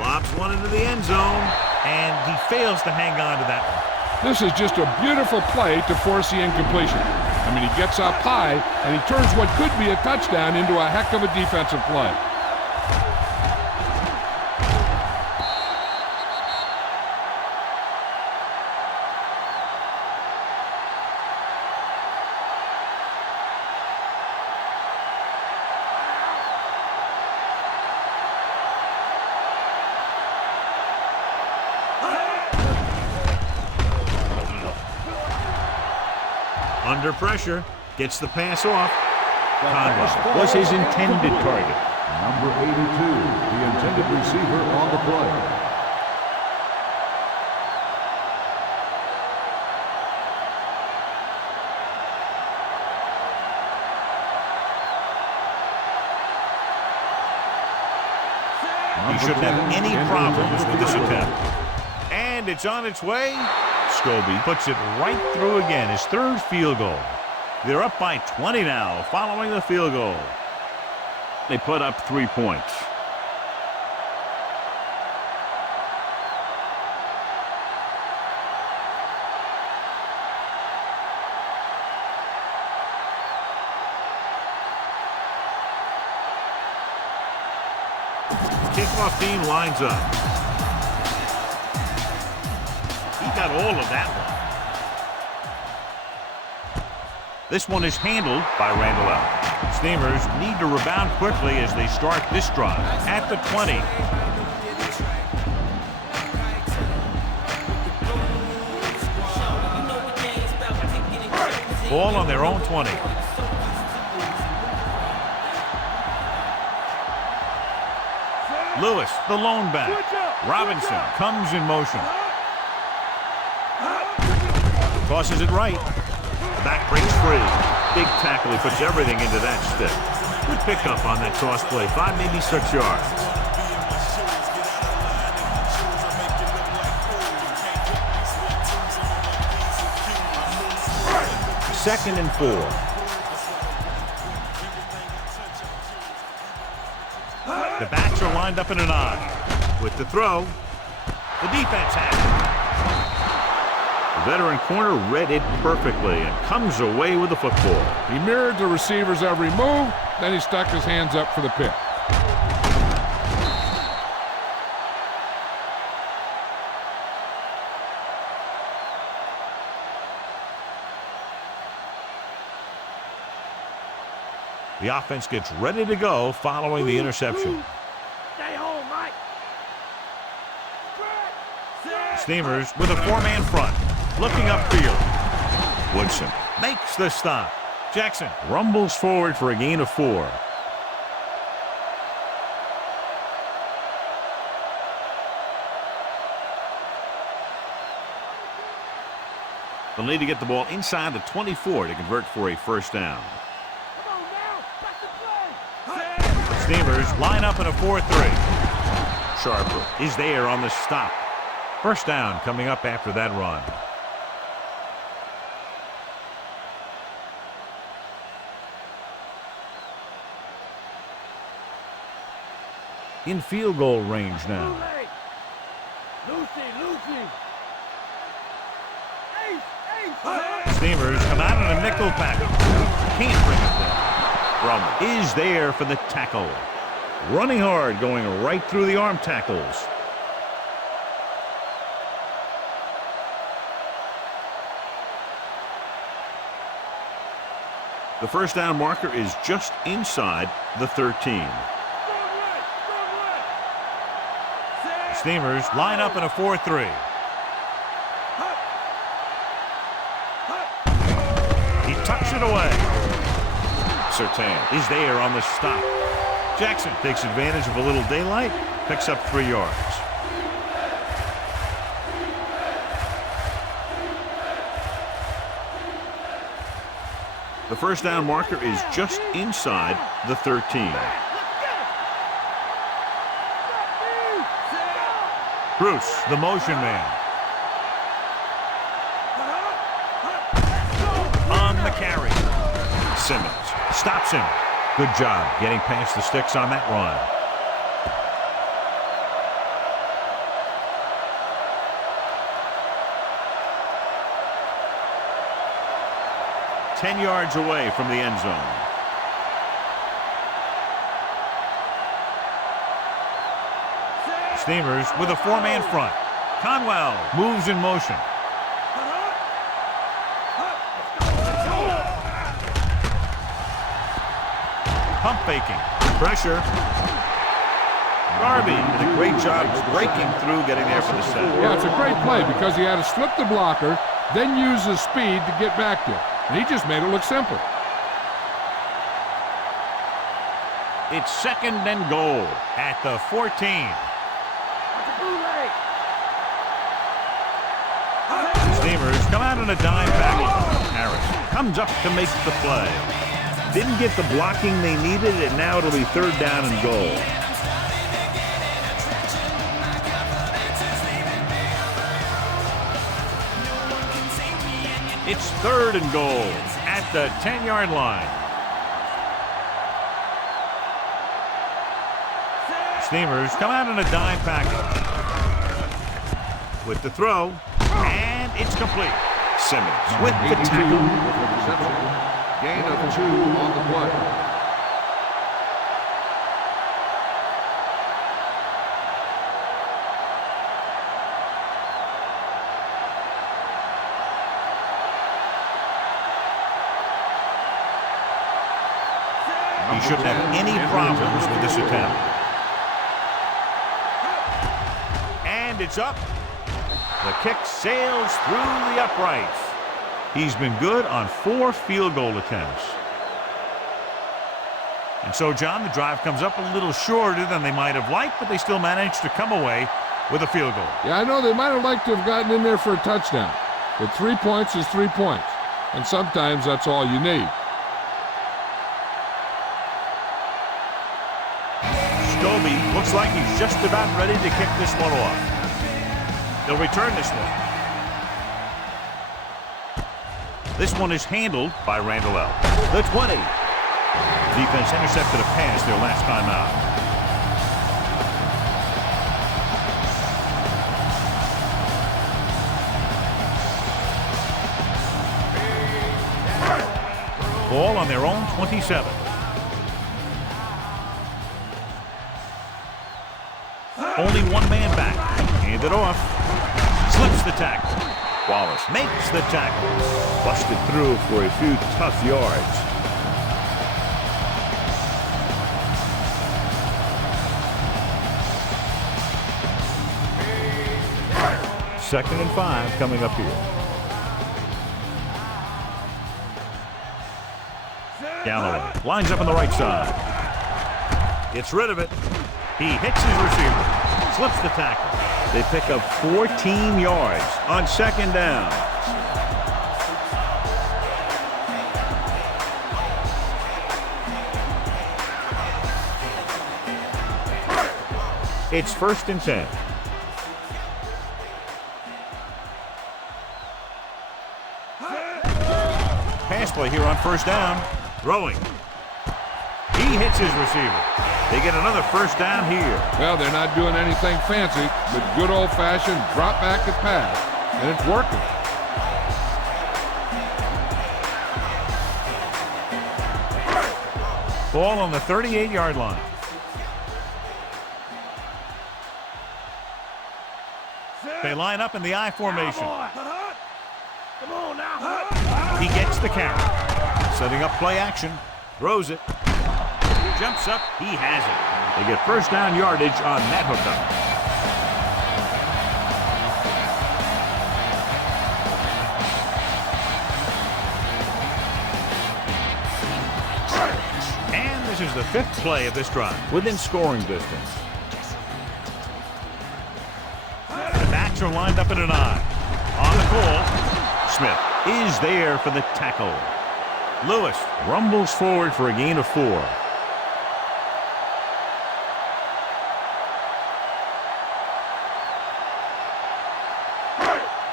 Lobs one into the end zone, and he fails to hang on to that one. This is just a beautiful play to force the incompletion. I mean, he gets up high, and he turns what could be a touchdown into a heck of a defensive play. Under pressure, gets the pass off. Conlon was his intended target. Number 82, the intended receiver on the play. He shouldn't have any problems with this attempt. And it's on its way. Scobie puts it right through again, his 3rd field goal. They're up by 20 now following the field goal. They put up 3 points. Kickoff team lines up. He got all of that one. This one is handled by Randall L. Steamers need to rebound quickly as they start this drive at the 20. Ball on their own 20. Lewis, the lone back. Robinson comes in motion. Tosses it right. The back breaks free. Big tackle. He puts everything into that stick. Good pickup on that toss play. 5, maybe 6 yards. Second and 4. The backs are lined up in an I. With the throw, the defense has it. The veteran corner read it perfectly and comes away with the football. He mirrored the receiver's every move, then he stuck his hands up for the pick. The offense gets ready to go following the interception. Stay home, Mike. Steamers with a four-man front, looking upfield. Woodson makes the stop. Jackson rumbles forward for a gain of 4. They'll need to get the ball inside the 24 to convert for a first down. Steamers line up in a 4-3. Sharper is there on the stop. First down coming up after that run. In field goal range now. Steamers come out in a nickel package. Can't bring it down. Drummond is there for the tackle. Running hard, going right through the arm tackles. The first down marker is just inside the 13. The Steamers line up in a 4-3. He tucks it away. Sertan is there on the stop. Jackson takes advantage of a little daylight, picks up 3 yards. The first down marker is just inside the 13. Bruce, the motion man. On the carry. Simmons stops him. Good job getting past the sticks on that run. Ten yards away from the end zone. Steamers with a 4-man front. Conwell moves in motion. Pump faking. Pressure. Darby did a great job breaking through, getting there for the sack. Yeah, it's a great play because he had to slip the blocker, then use his speed to get back there. And he just made it look simple. It's second and goal at the 14. Steamers come out in a dime package. Harris comes up to make the play. Didn't get the blocking they needed, and now it'll be third down and goal. It's third and goal at the 10-yard line. Steamers come out in a dime package. With the throw, and it's complete. Simmons with the tackle. Gain of 2 on the play. He shouldn't have any problems with this attempt. And it's up. The kick sails through the uprights. He's been good on 4 field goal attempts. And so, John, the drive comes up a little shorter than they might have liked, but they still managed to come away with a field goal. Yeah, I know they might have liked to have gotten in there for a touchdown. But 3 points is 3 points. And sometimes that's all you need. Scobie looks like he's just about ready to kick this one off. They'll return this one. This one is handled by Randall L. The 20. Defense intercepted a pass their last time out. Ball on their own 27. Only one man back. Hand it off. Slips the tackle. Wallace makes the tackle. Busted through for a few tough yards. Second and 5 coming up here. Galloway lines up on the right side. Gets rid of it. He hits his receiver. Slips the tackle. They pick up 14 yards on second down. It's 1st and 10. Pass play here on 1st down. Throwing. He hits his receiver. They get another 1st down here. Well, they're not doing anything fancy, but good old-fashioned drop back and pass, and it's working. Ball on the 38-yard line. They line up in the I formation. Come on now. He gets the carry. Setting up play action. Throws it. Jumps up. He has it. They get 1st down yardage on that hookup. And this is the 5th play of this drive. Within scoring distance. The backs are lined up in an I. On the call. Smith is there for the tackle. Lewis rumbles forward for a gain of 4.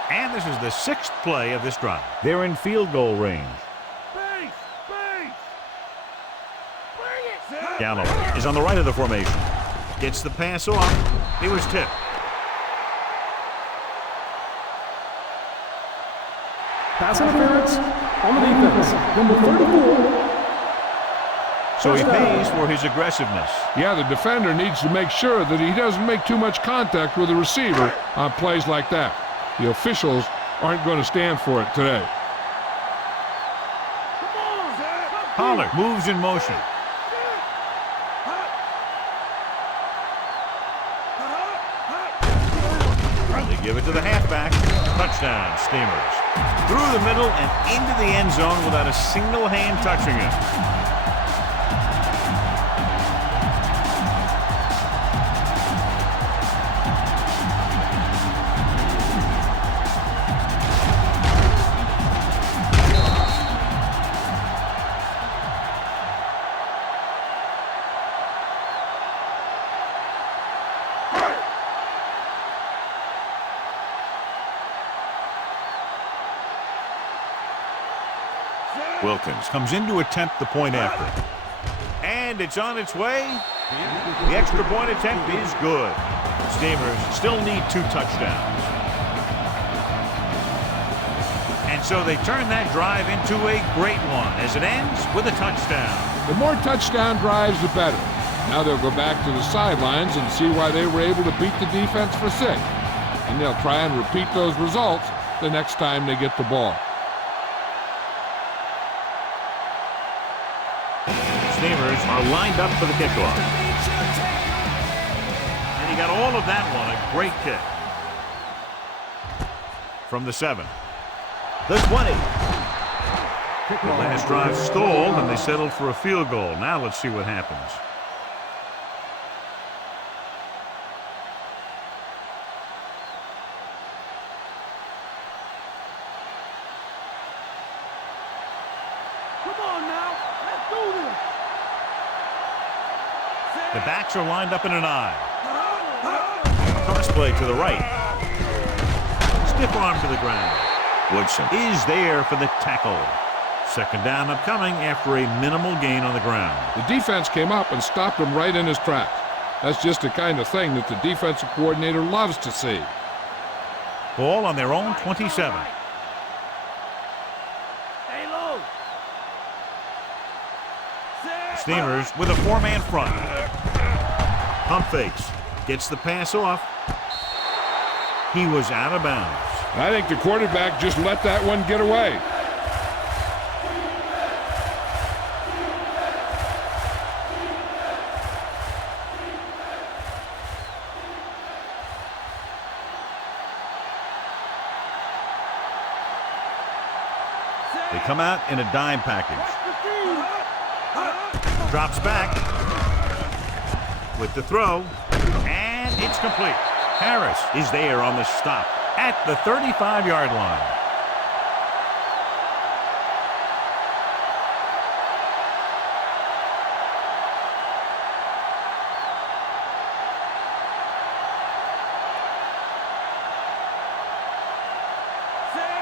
And this is the 6th play of this drive. They're in field goal range. Base. Bring it. Galloway is on the right of the formation. Gets the pass off. He was tipped. Pass interference on the defense. Number 34. So he pays for his aggressiveness. Yeah, the defender needs to make sure that he doesn't make too much contact with the receiver on plays like that. The officials aren't going to stand for it today. Pollard moves in motion. They give it to the halfback. Touchdown, Steamers. Through the middle and into the end zone without a single hand touching it. Wilkins comes in to attempt the point after. And it's on its way. The extra point attempt is good. Steamers still need 2 touchdowns. And so they turn that drive into a great one as it ends with a touchdown. The more touchdown drives, the better. Now they'll go back to the sidelines and see why they were able to beat the defense for 6. And they'll try and repeat those results the next time they get the ball. Steamers are lined up for the kickoff. And he got all of that one. A great kick. From the 7. The 20. The last drive stalled, and they settled for a field goal. Now let's see what happens. Come on now. Let's do this. The backs are lined up in an I. Toss play to the right. Stiff arm to the ground. Woodson is there for the tackle. Second down upcoming after a minimal gain on the ground. The defense came up and stopped him right in his tracks. That's just the kind of thing that the defensive coordinator loves to see. Ball on their own 27. Stay low. Steamers with a 4-man front. Pump fakes. Gets the pass off. He was out of bounds. I think the quarterback just let that one get away. They come out in a dime package. Drops back with the throw, and it's complete. Harris is there on the stop at the 35-yard line.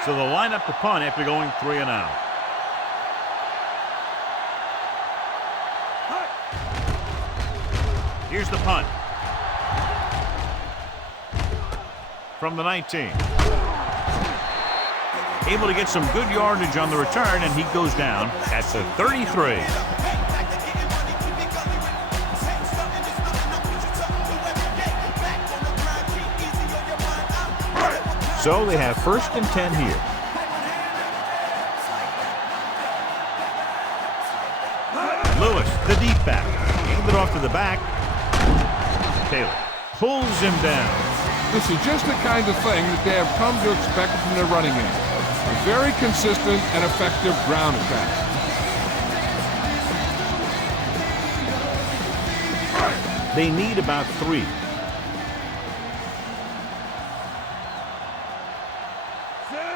So they'll line up the punt after going 3 and out. Here's the punt. From the 19. Able to get some good yardage on the return, and he goes down at the 33. So they have 1st and 10 here. Lewis, the deep back. Aimed it off to the back. Taylor pulls him down. This is just the kind of thing that they have come to expect from their running game. A very consistent and effective ground attack. They need about 3.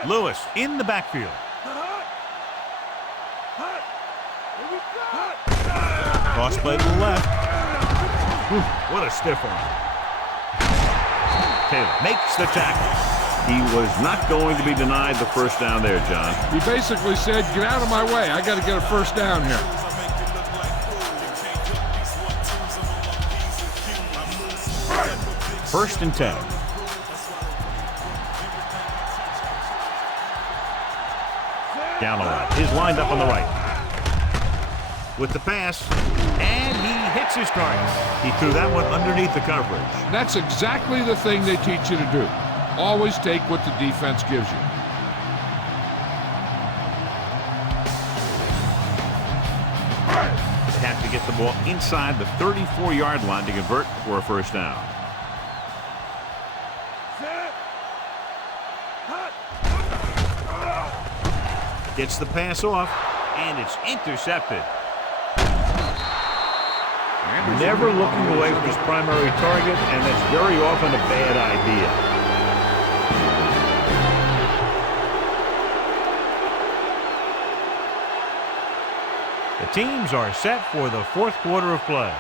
Lewis in the backfield. Cross play to the left. Whew, what a stiff arm. Taylor makes the tackle. He was not going to be denied the first down there, John. He basically said, get out of my way. I got to get a first down here. First and 10. Galloway is lined up on the right. With the pass, and he hits his target. He threw that one underneath the coverage. That's exactly the thing they teach you to do. Always take what the defense gives you. They have to get the ball inside the 34-yard line to convert for a first down. Gets the pass off, and it's intercepted. Never looking away from his primary target, and that's very often a bad idea. The teams are set for the 4th quarter of play.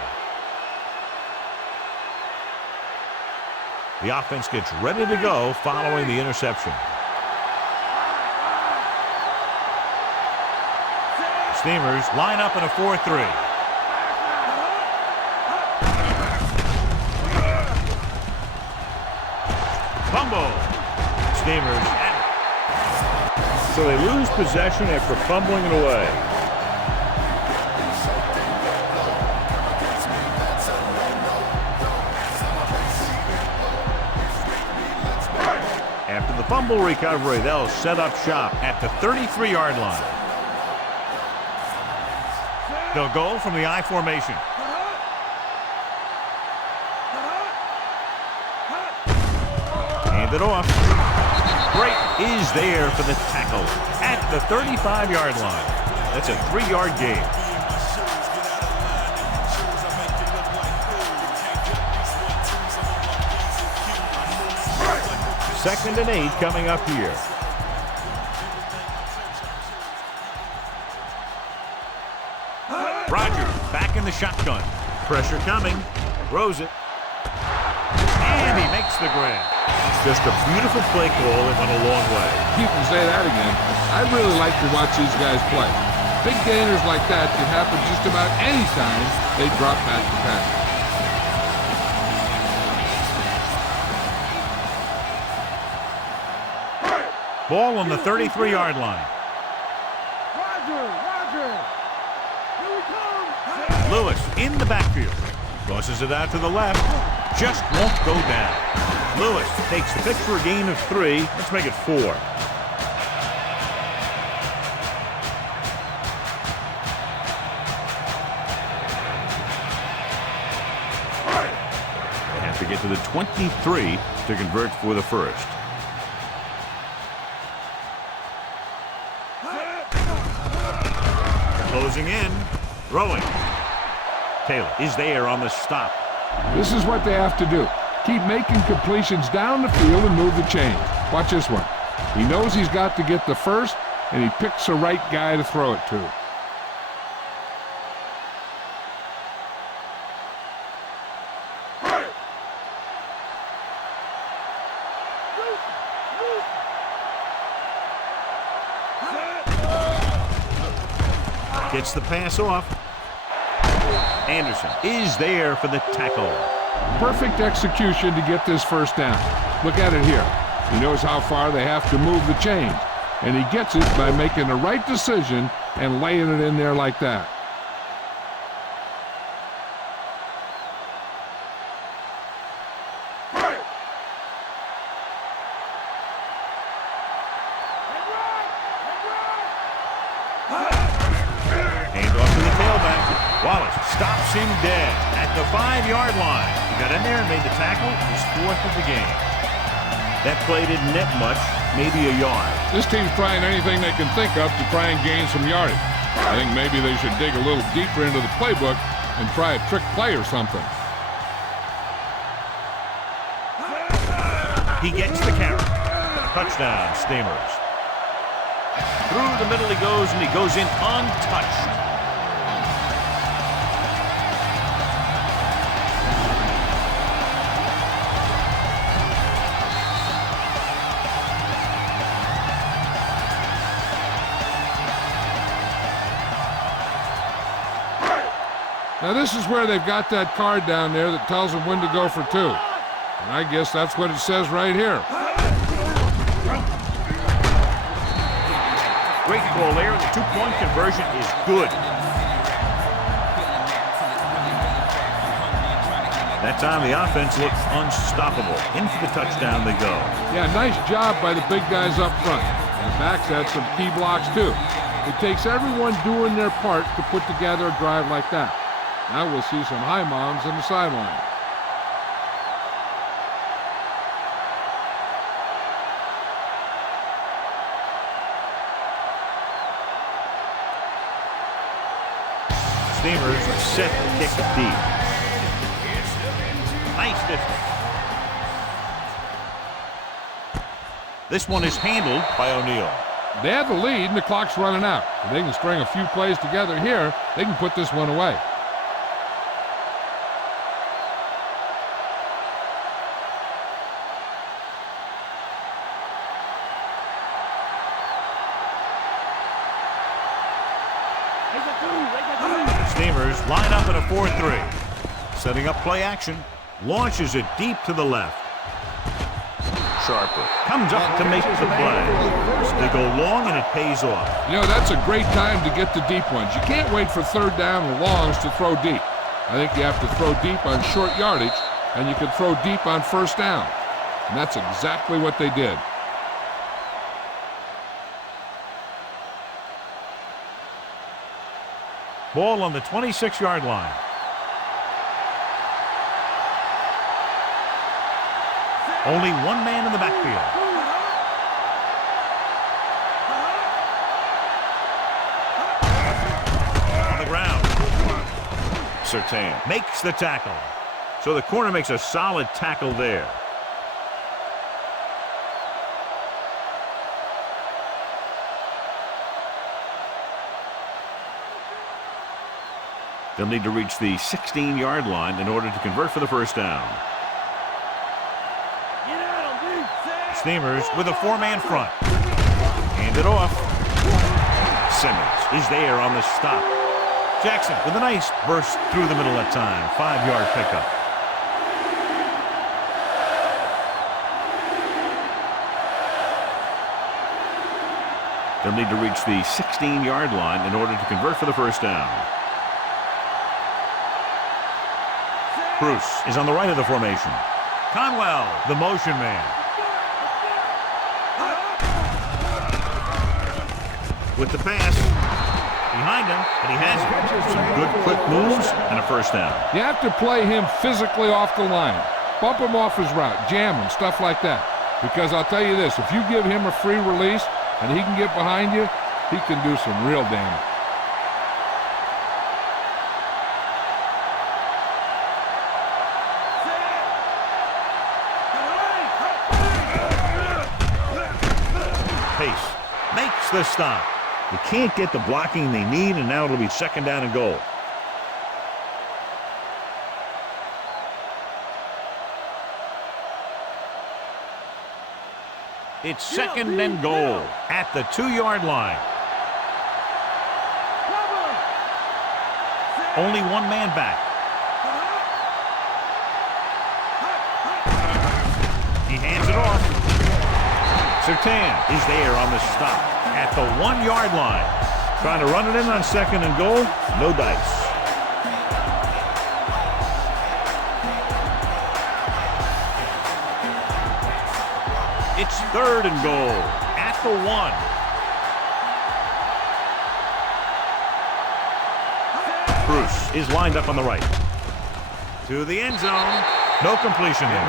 The offense gets ready to go following the interception. Steamers line up in a 4-3. Fumble. Steamers. So they lose possession after fumbling it away. After the fumble recovery, they'll set up shop at the 33-yard line. They'll go from the I formation. Hand it off. Great is there for the tackle at the 35-yard line. That's a 3-yard gain. Second and 8 coming up here. Rogers back in the shotgun. Pressure coming. Throws it. And he makes the grab. Just a beautiful play call that went a long way. You can say that again. I really like to watch these guys play. Big gainers like that can happen just about any time they drop back to pass. Ball on the 33-yard line. Roger! Here we come! Lewis in the backfield. Tosses it out to the left. Just won't go down. Lewis takes the pitch for a gain of 3. Let's make it 4. To get to the 23 to convert for the first. Closing in, throwing. Taylor is there on the stop. This is what they have to do. Keep making completions down the field and move the chain. Watch this one. He knows he's got to get the first, and he picks the right guy to throw it to. Gets the pass off. Anderson is there for the tackle. Perfect execution to get this first down. Look at it here. He knows how far they have to move the chain, and he gets it by making the right decision and laying it in there like that. Stops him dead at the 5-yard line. He got in there and made the tackle. His 4th of the game. That play didn't net much, maybe a yard. This team's trying anything they can think of to try and gain some yardage. I think maybe they should dig a little deeper into the playbook and try a trick play or something. He gets the carry. Touchdown, Steamers. Through the middle he goes, and he goes in untouched. Now this is where they've got that card down there that tells them when to go for 2. And I guess that's what it says right here. Great call there. The 2-point conversion is good. That time the offense looked unstoppable. In for the touchdown they go. Yeah, nice job by the big guys up front. And the backs had some key blocks too. It takes everyone doing their part to put together a drive like that. Now we'll see some high moms on the sideline. Steamers are set to kick it deep. Nice distance. This one is handled by O'Neal. They have the lead and the clock's running out. If they can string a few plays together here, they can put this one away. Steamers line up in a 4-3. Setting up play action. Launches it deep to the left. Sharper comes up to make the play. They go long and it pays off. You know, that's a great time to get the deep ones. You can't wait for 3rd down and longs to throw deep. I think you have to throw deep on short yardage, and you can throw deep on 1st down. And that's exactly what they did. Ball on the 26-yard line. Only one man in the backfield. On the ground. Surtain makes the tackle. So the corner makes a solid tackle there. They'll need to reach the 16-yard line in order to convert for the 1st down. Steamers with a 4-man front. Hand it off. Simmons is there on the stop. Jackson with a nice burst through the middle that time. 5-yard pickup. They'll need to reach the 16-yard line in order to convert for the 1st down. Bruce is on the right of the formation. Conwell, the motion man. With the pass. Behind him, and he has it. Some good quick moves and a first down. You have to play him physically off the line. Bump him off his route, jam him, stuff like that. Because I'll tell you this, if you give him a free release and he can get behind you, he can do some real damage. Pace makes the stop. You can't get the blocking they need, and now it'll be second down and goal. It's second and goal at the 2-yard line. Only one man back. He hands it off. Surtain is there on the stop at the 1-yard line. Trying to run it in on second and goal. No dice. It's third and goal at the 1. Bruce is lined up on the right. To the end zone. No completion there.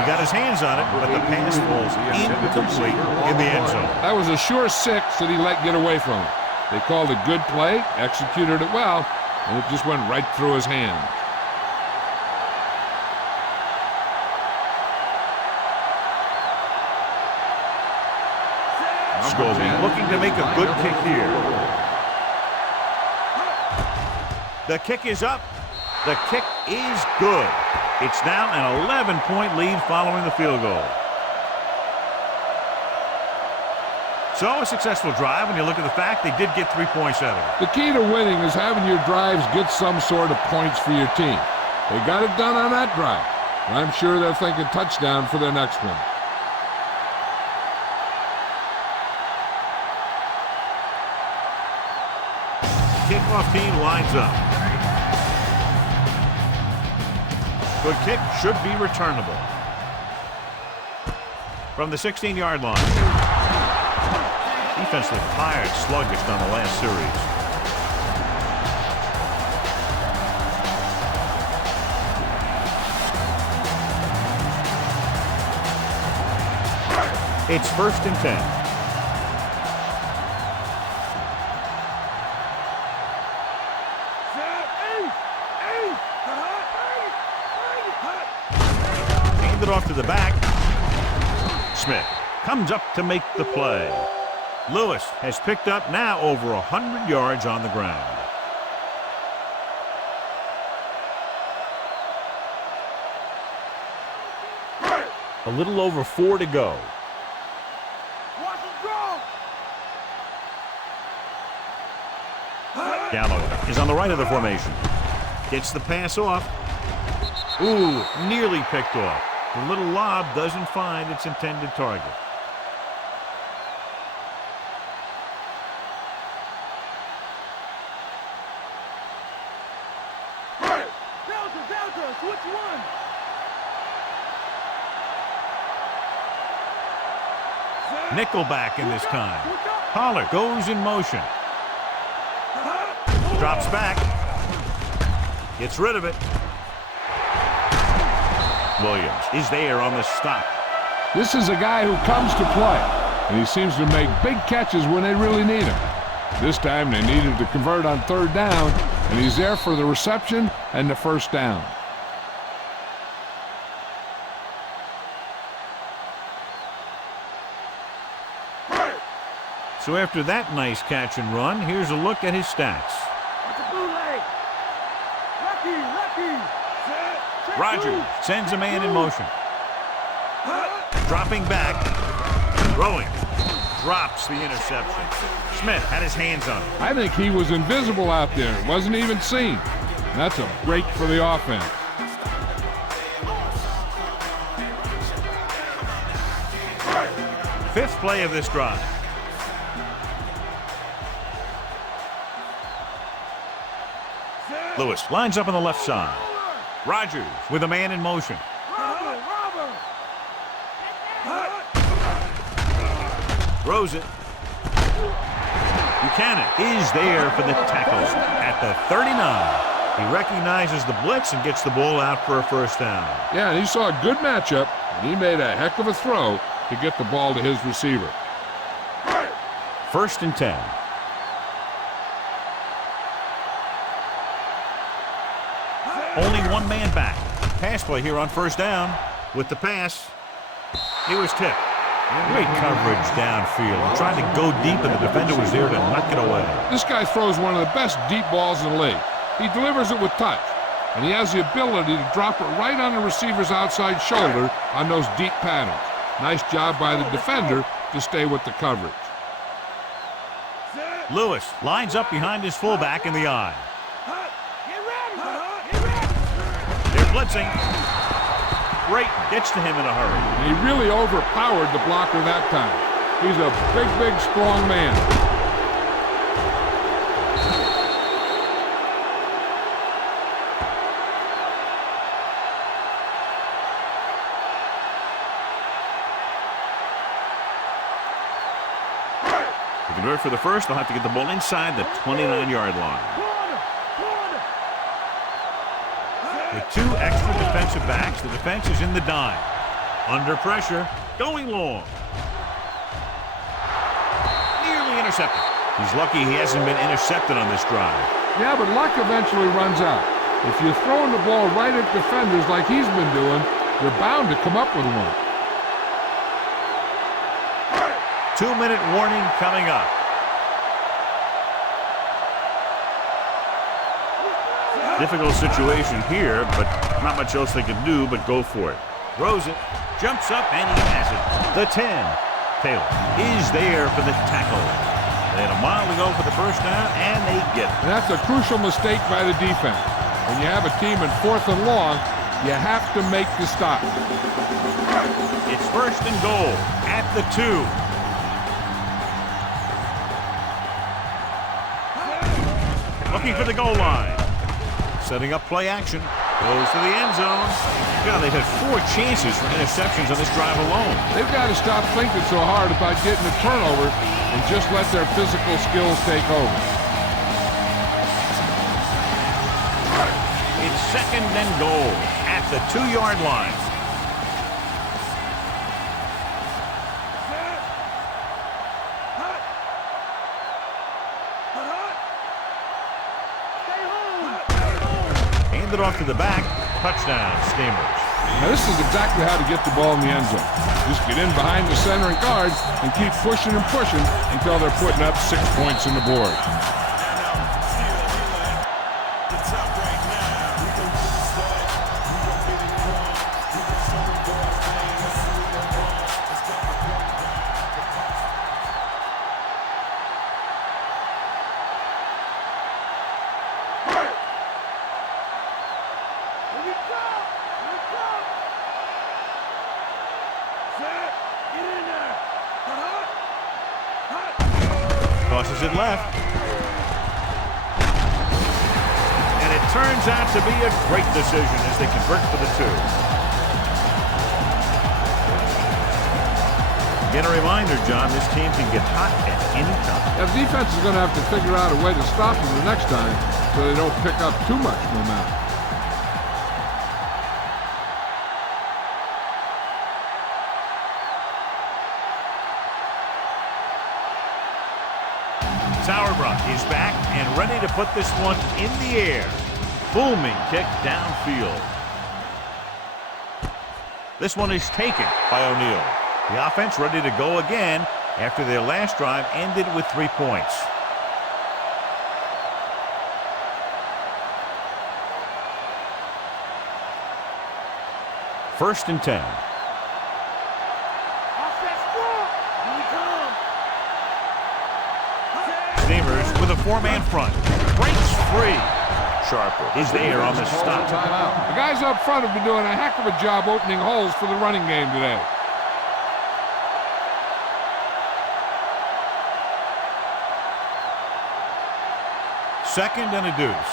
He got his hands on it, but the pass falls incomplete in the end zone. That was a sure 6 that he let get away from him. They called a good play, executed it well, and it just went right through his hand. Scobie looking to make a good kick here. The kick is up. The kick is good. It's now an 11-point lead following the field goal. So a successful drive when you look at the fact they did get 3 points out of it. The key to winning is having your drives get some sort of points for your team. They got it done on that drive. And I'm sure they're thinking touchdown for their next one. Kickoff team lines up. Good kick should be returnable. From the 16-yard line. Defense looked tired, sluggish on the last series. It's first and 10. Hand it off to the back. Smith comes up to make the play. Lewis has picked up now over 100 yards on the ground. A little over 4 to go. Galloway is on the right of the formation. Gets the pass off. Ooh, nearly picked off. The little lob doesn't find its intended target. Nickelback in this time. Pollard goes in motion. Drops back. Gets rid of it. Williams is there on the stop. This is a guy who comes to play, and he seems to make big catches when they really need him. This time they needed to convert on third down, and he's there for the reception and the first down. So after that nice catch and run, here's a look at his stats. Rogers sends a man in motion. Dropping back. Throwing. Drops the interception. Smith had his hands on it. I think he was invisible out there. Wasn't even seen. That's a break for the offense. Fifth play of this drive. Lewis lines up on the left side. Rodgers with a man in motion. Robber! Throws it. Buchanan is there for the tackle at the 39. He recognizes the blitz and gets the ball out for a first down. Yeah, and he saw a good matchup, and he made a heck of a throw to get the ball to his receiver. First and 10. Only one man back. Pass play here on first down. With the pass, he was tipped. Great coverage downfield. Trying to go deep, and the defender was there to knock it away. This guy throws one of the best deep balls in the league. He delivers it with touch, and he has the ability to drop it right on the receiver's outside shoulder on those deep patterns. Nice job by the defender to stay with the coverage. Lewis lines up behind his fullback in the eye. They're blitzing. Brayton gets to him in a hurry. And he really overpowered the blocker that time. He's a big, strong man. To convert for the first, they'll have to get the ball inside the 29-yard line. With two extra defensive backs, the defense is in the dime. Under pressure, going long. Nearly intercepted. He's lucky he hasn't been intercepted on this drive. Yeah, but luck eventually runs out. If you're throwing the ball right at defenders like he's been doing, you're bound to come up with one. 2-minute warning coming up. Difficult situation here, but not much else they can do but go for it. Throws it, jumps up, and he has it. The 10. Taylor is there for the tackle. They had a mile to go for the first down, and they get it. And that's a crucial mistake by the defense. When you have a team in 4th and long, you have to make the stop. It's first and goal at the 2. Looking for the goal line. Setting up play action. Goes to the end zone. God, they've had 4 chances for interceptions on this drive alone. They've got to stop thinking so hard about getting a turnover and just let their physical skills take over. It's second and goal at the 2-yard line. Hand it off to the back. Touchdown, Steamers. Now this is exactly how to get the ball in the end zone. Just get in behind the center and guard and keep pushing and pushing until they're putting up 6 points on the board. Tosses it left. And it turns out to be a great decision as they convert for the 2. Again, a reminder, John, this team can get hot at any time. Now, the defense is going to have to figure out a way to stop them the next time so they don't pick up too much momentum. Sauerbruch is back and ready to put this one in the air. Booming kick downfield. This one is taken by O'Neal. The offense ready to go again after their last drive ended with 3 points. First and 10. Steamers with a 4-man front. Breaks free. Sharper is there on the stop. The guys up front have been doing a heck of a job opening holes for the running game today. Second and a deuce.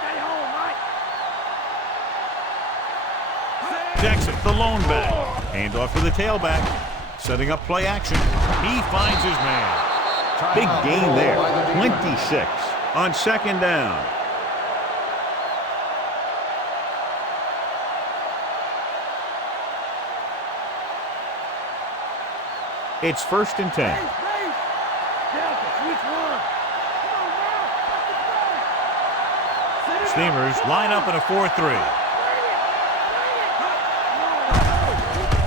Stay home, Mike. Jackson, the lone back. Hand off to the tailback. Setting up play action. He finds his man. Big gain there. 26 on second down. It's 1st and 10. Delta, switch one. Come on now. Steamers line up in a 4-3.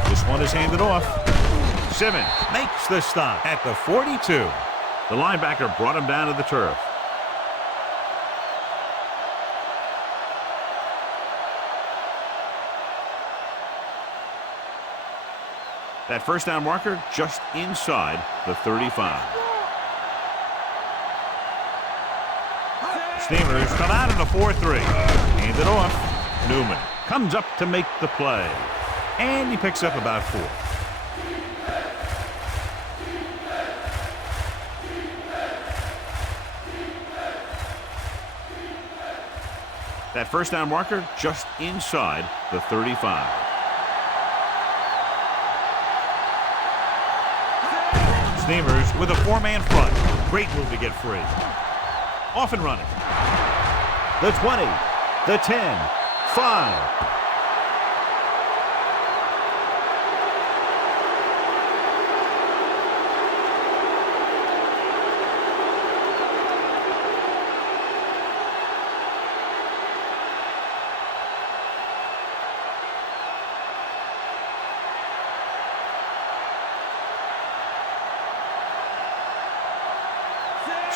This one is handed off. Simmons makes the stop at the 42. The linebacker brought him down to the turf. That first down marker just inside the 35. Steamers come out in a 4-3. Hand it off. Newman comes up to make the play. And he picks up about 4. That first down marker just inside the 35. Steamers with a 4-man front. Great move to get free. Off and running. The 20, the 10, 5.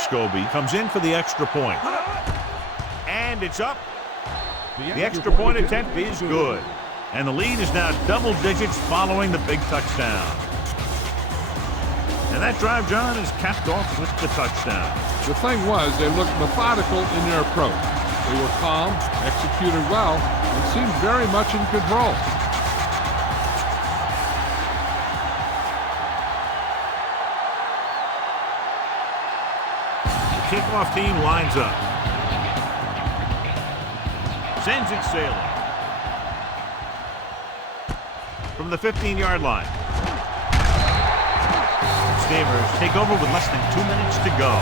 Scobie comes in for the extra point. And it's up. The extra point attempt is good. And the lead is now double digits following the big touchdown. And that drive, John, is capped off with the touchdown. The thing was, they looked methodical in their approach. They were calm, executed well, and seemed very much in control. Kickoff team lines up. Sends it sailing. From the 15-yard line. Steamers take over with less than 2 minutes to go.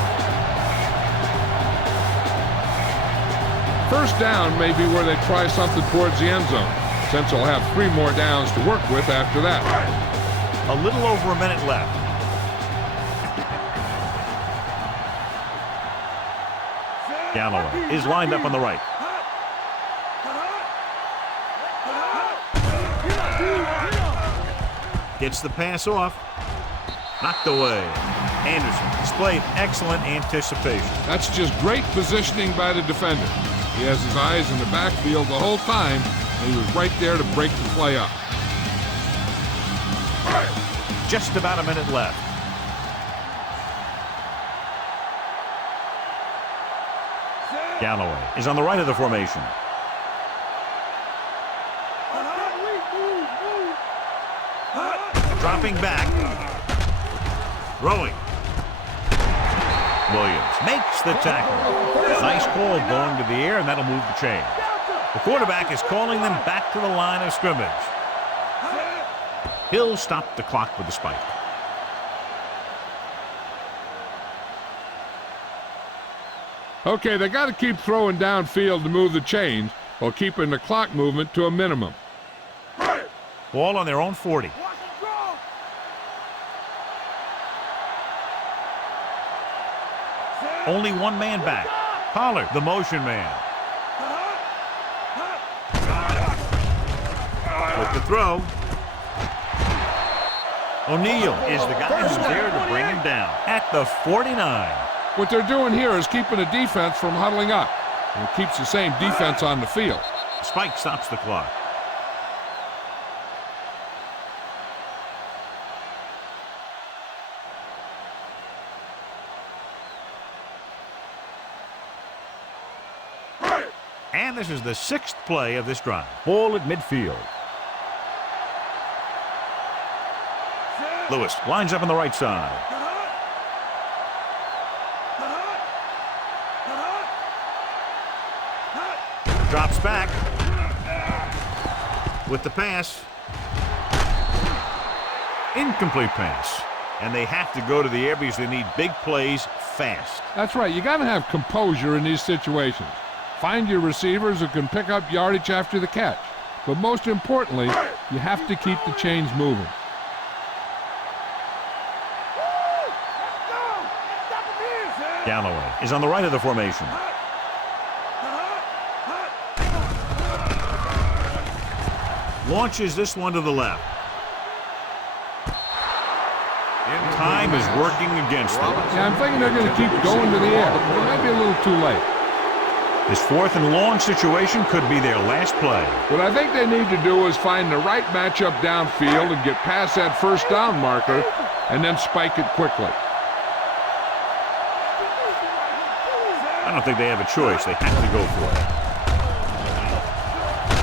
First down may be where they try something towards the end zone, since they'll have 3 more downs to work with after that. A little over a minute left. Galloway is lined up on the right. Gets the pass off. Knocked away. Anderson displayed excellent anticipation. That's just great positioning by the defender. He has his eyes in the backfield the whole time, and he was right there to break the play up. Just about a minute left. Galloway is on the right of the formation. Dropping back. Throwing. Williams makes the tackle. Nice call going to the air, and that'll move the chain. The quarterback is calling them back to the line of scrimmage. He'll stop the clock with the spike. Okay, they got to keep throwing downfield to move the chains while keeping the clock movement to a minimum. Ball on their own 40. Only one man back. Pollard, the motion man. With the throw. O'Neal is the guy who's there to bring him down at the 49. What they're doing here is keeping the defense from huddling up, and it keeps the same defense on the field. Spike stops the clock. And this is the 6th play of this drive. Ball at midfield. Lewis lines up on the right side. Drops back with the pass. Incomplete pass. And they have to go to the air because they need big plays fast. That's right. You got to have composure in these situations. Find your receivers who can pick up yardage after the catch. But most importantly, you have to keep the chains moving. Galloway is on the right of the formation. Launches this one to the left. Time is working against them. Yeah, I'm thinking they're going to keep going to the air. It might be a little too late. This 4th and long situation could be their last play. What I think they need to do is find the right matchup downfield and get past that first down marker and then spike it quickly. I don't think they have a choice. They have to go for it.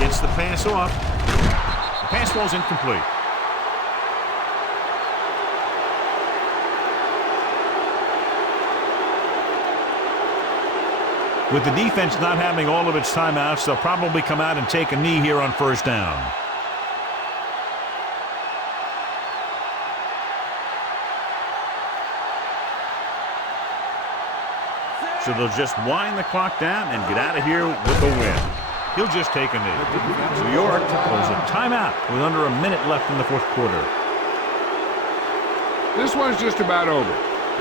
Gets the pass off. The pass falls incomplete. With the defense not having all of its timeouts, they'll probably come out and take a knee here on first down. So they'll just wind the clock down and get out of here with a win. He'll just take a knee. New York calls a timeout with under a minute left in the 4th quarter. This one's just about over.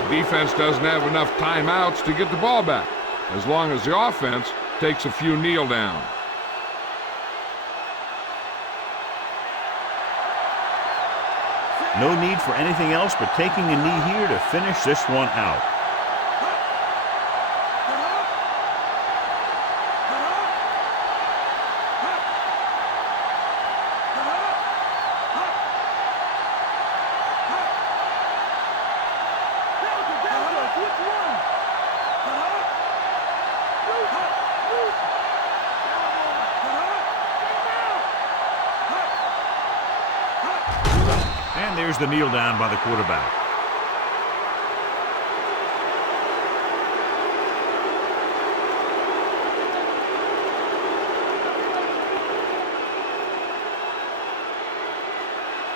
The defense doesn't have enough timeouts to get the ball back, as long as the offense takes a few kneel downs. No need for anything else but taking a knee here to finish this one out. And there's the kneel down by the quarterback.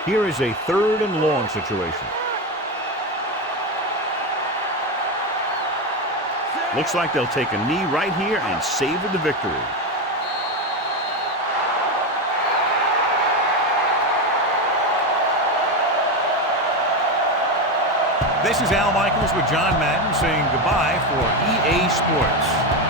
Here is a 3rd and long situation. Looks like they'll take a knee right here and savor the victory. This is Al Michaels with John Madden saying goodbye for EA Sports.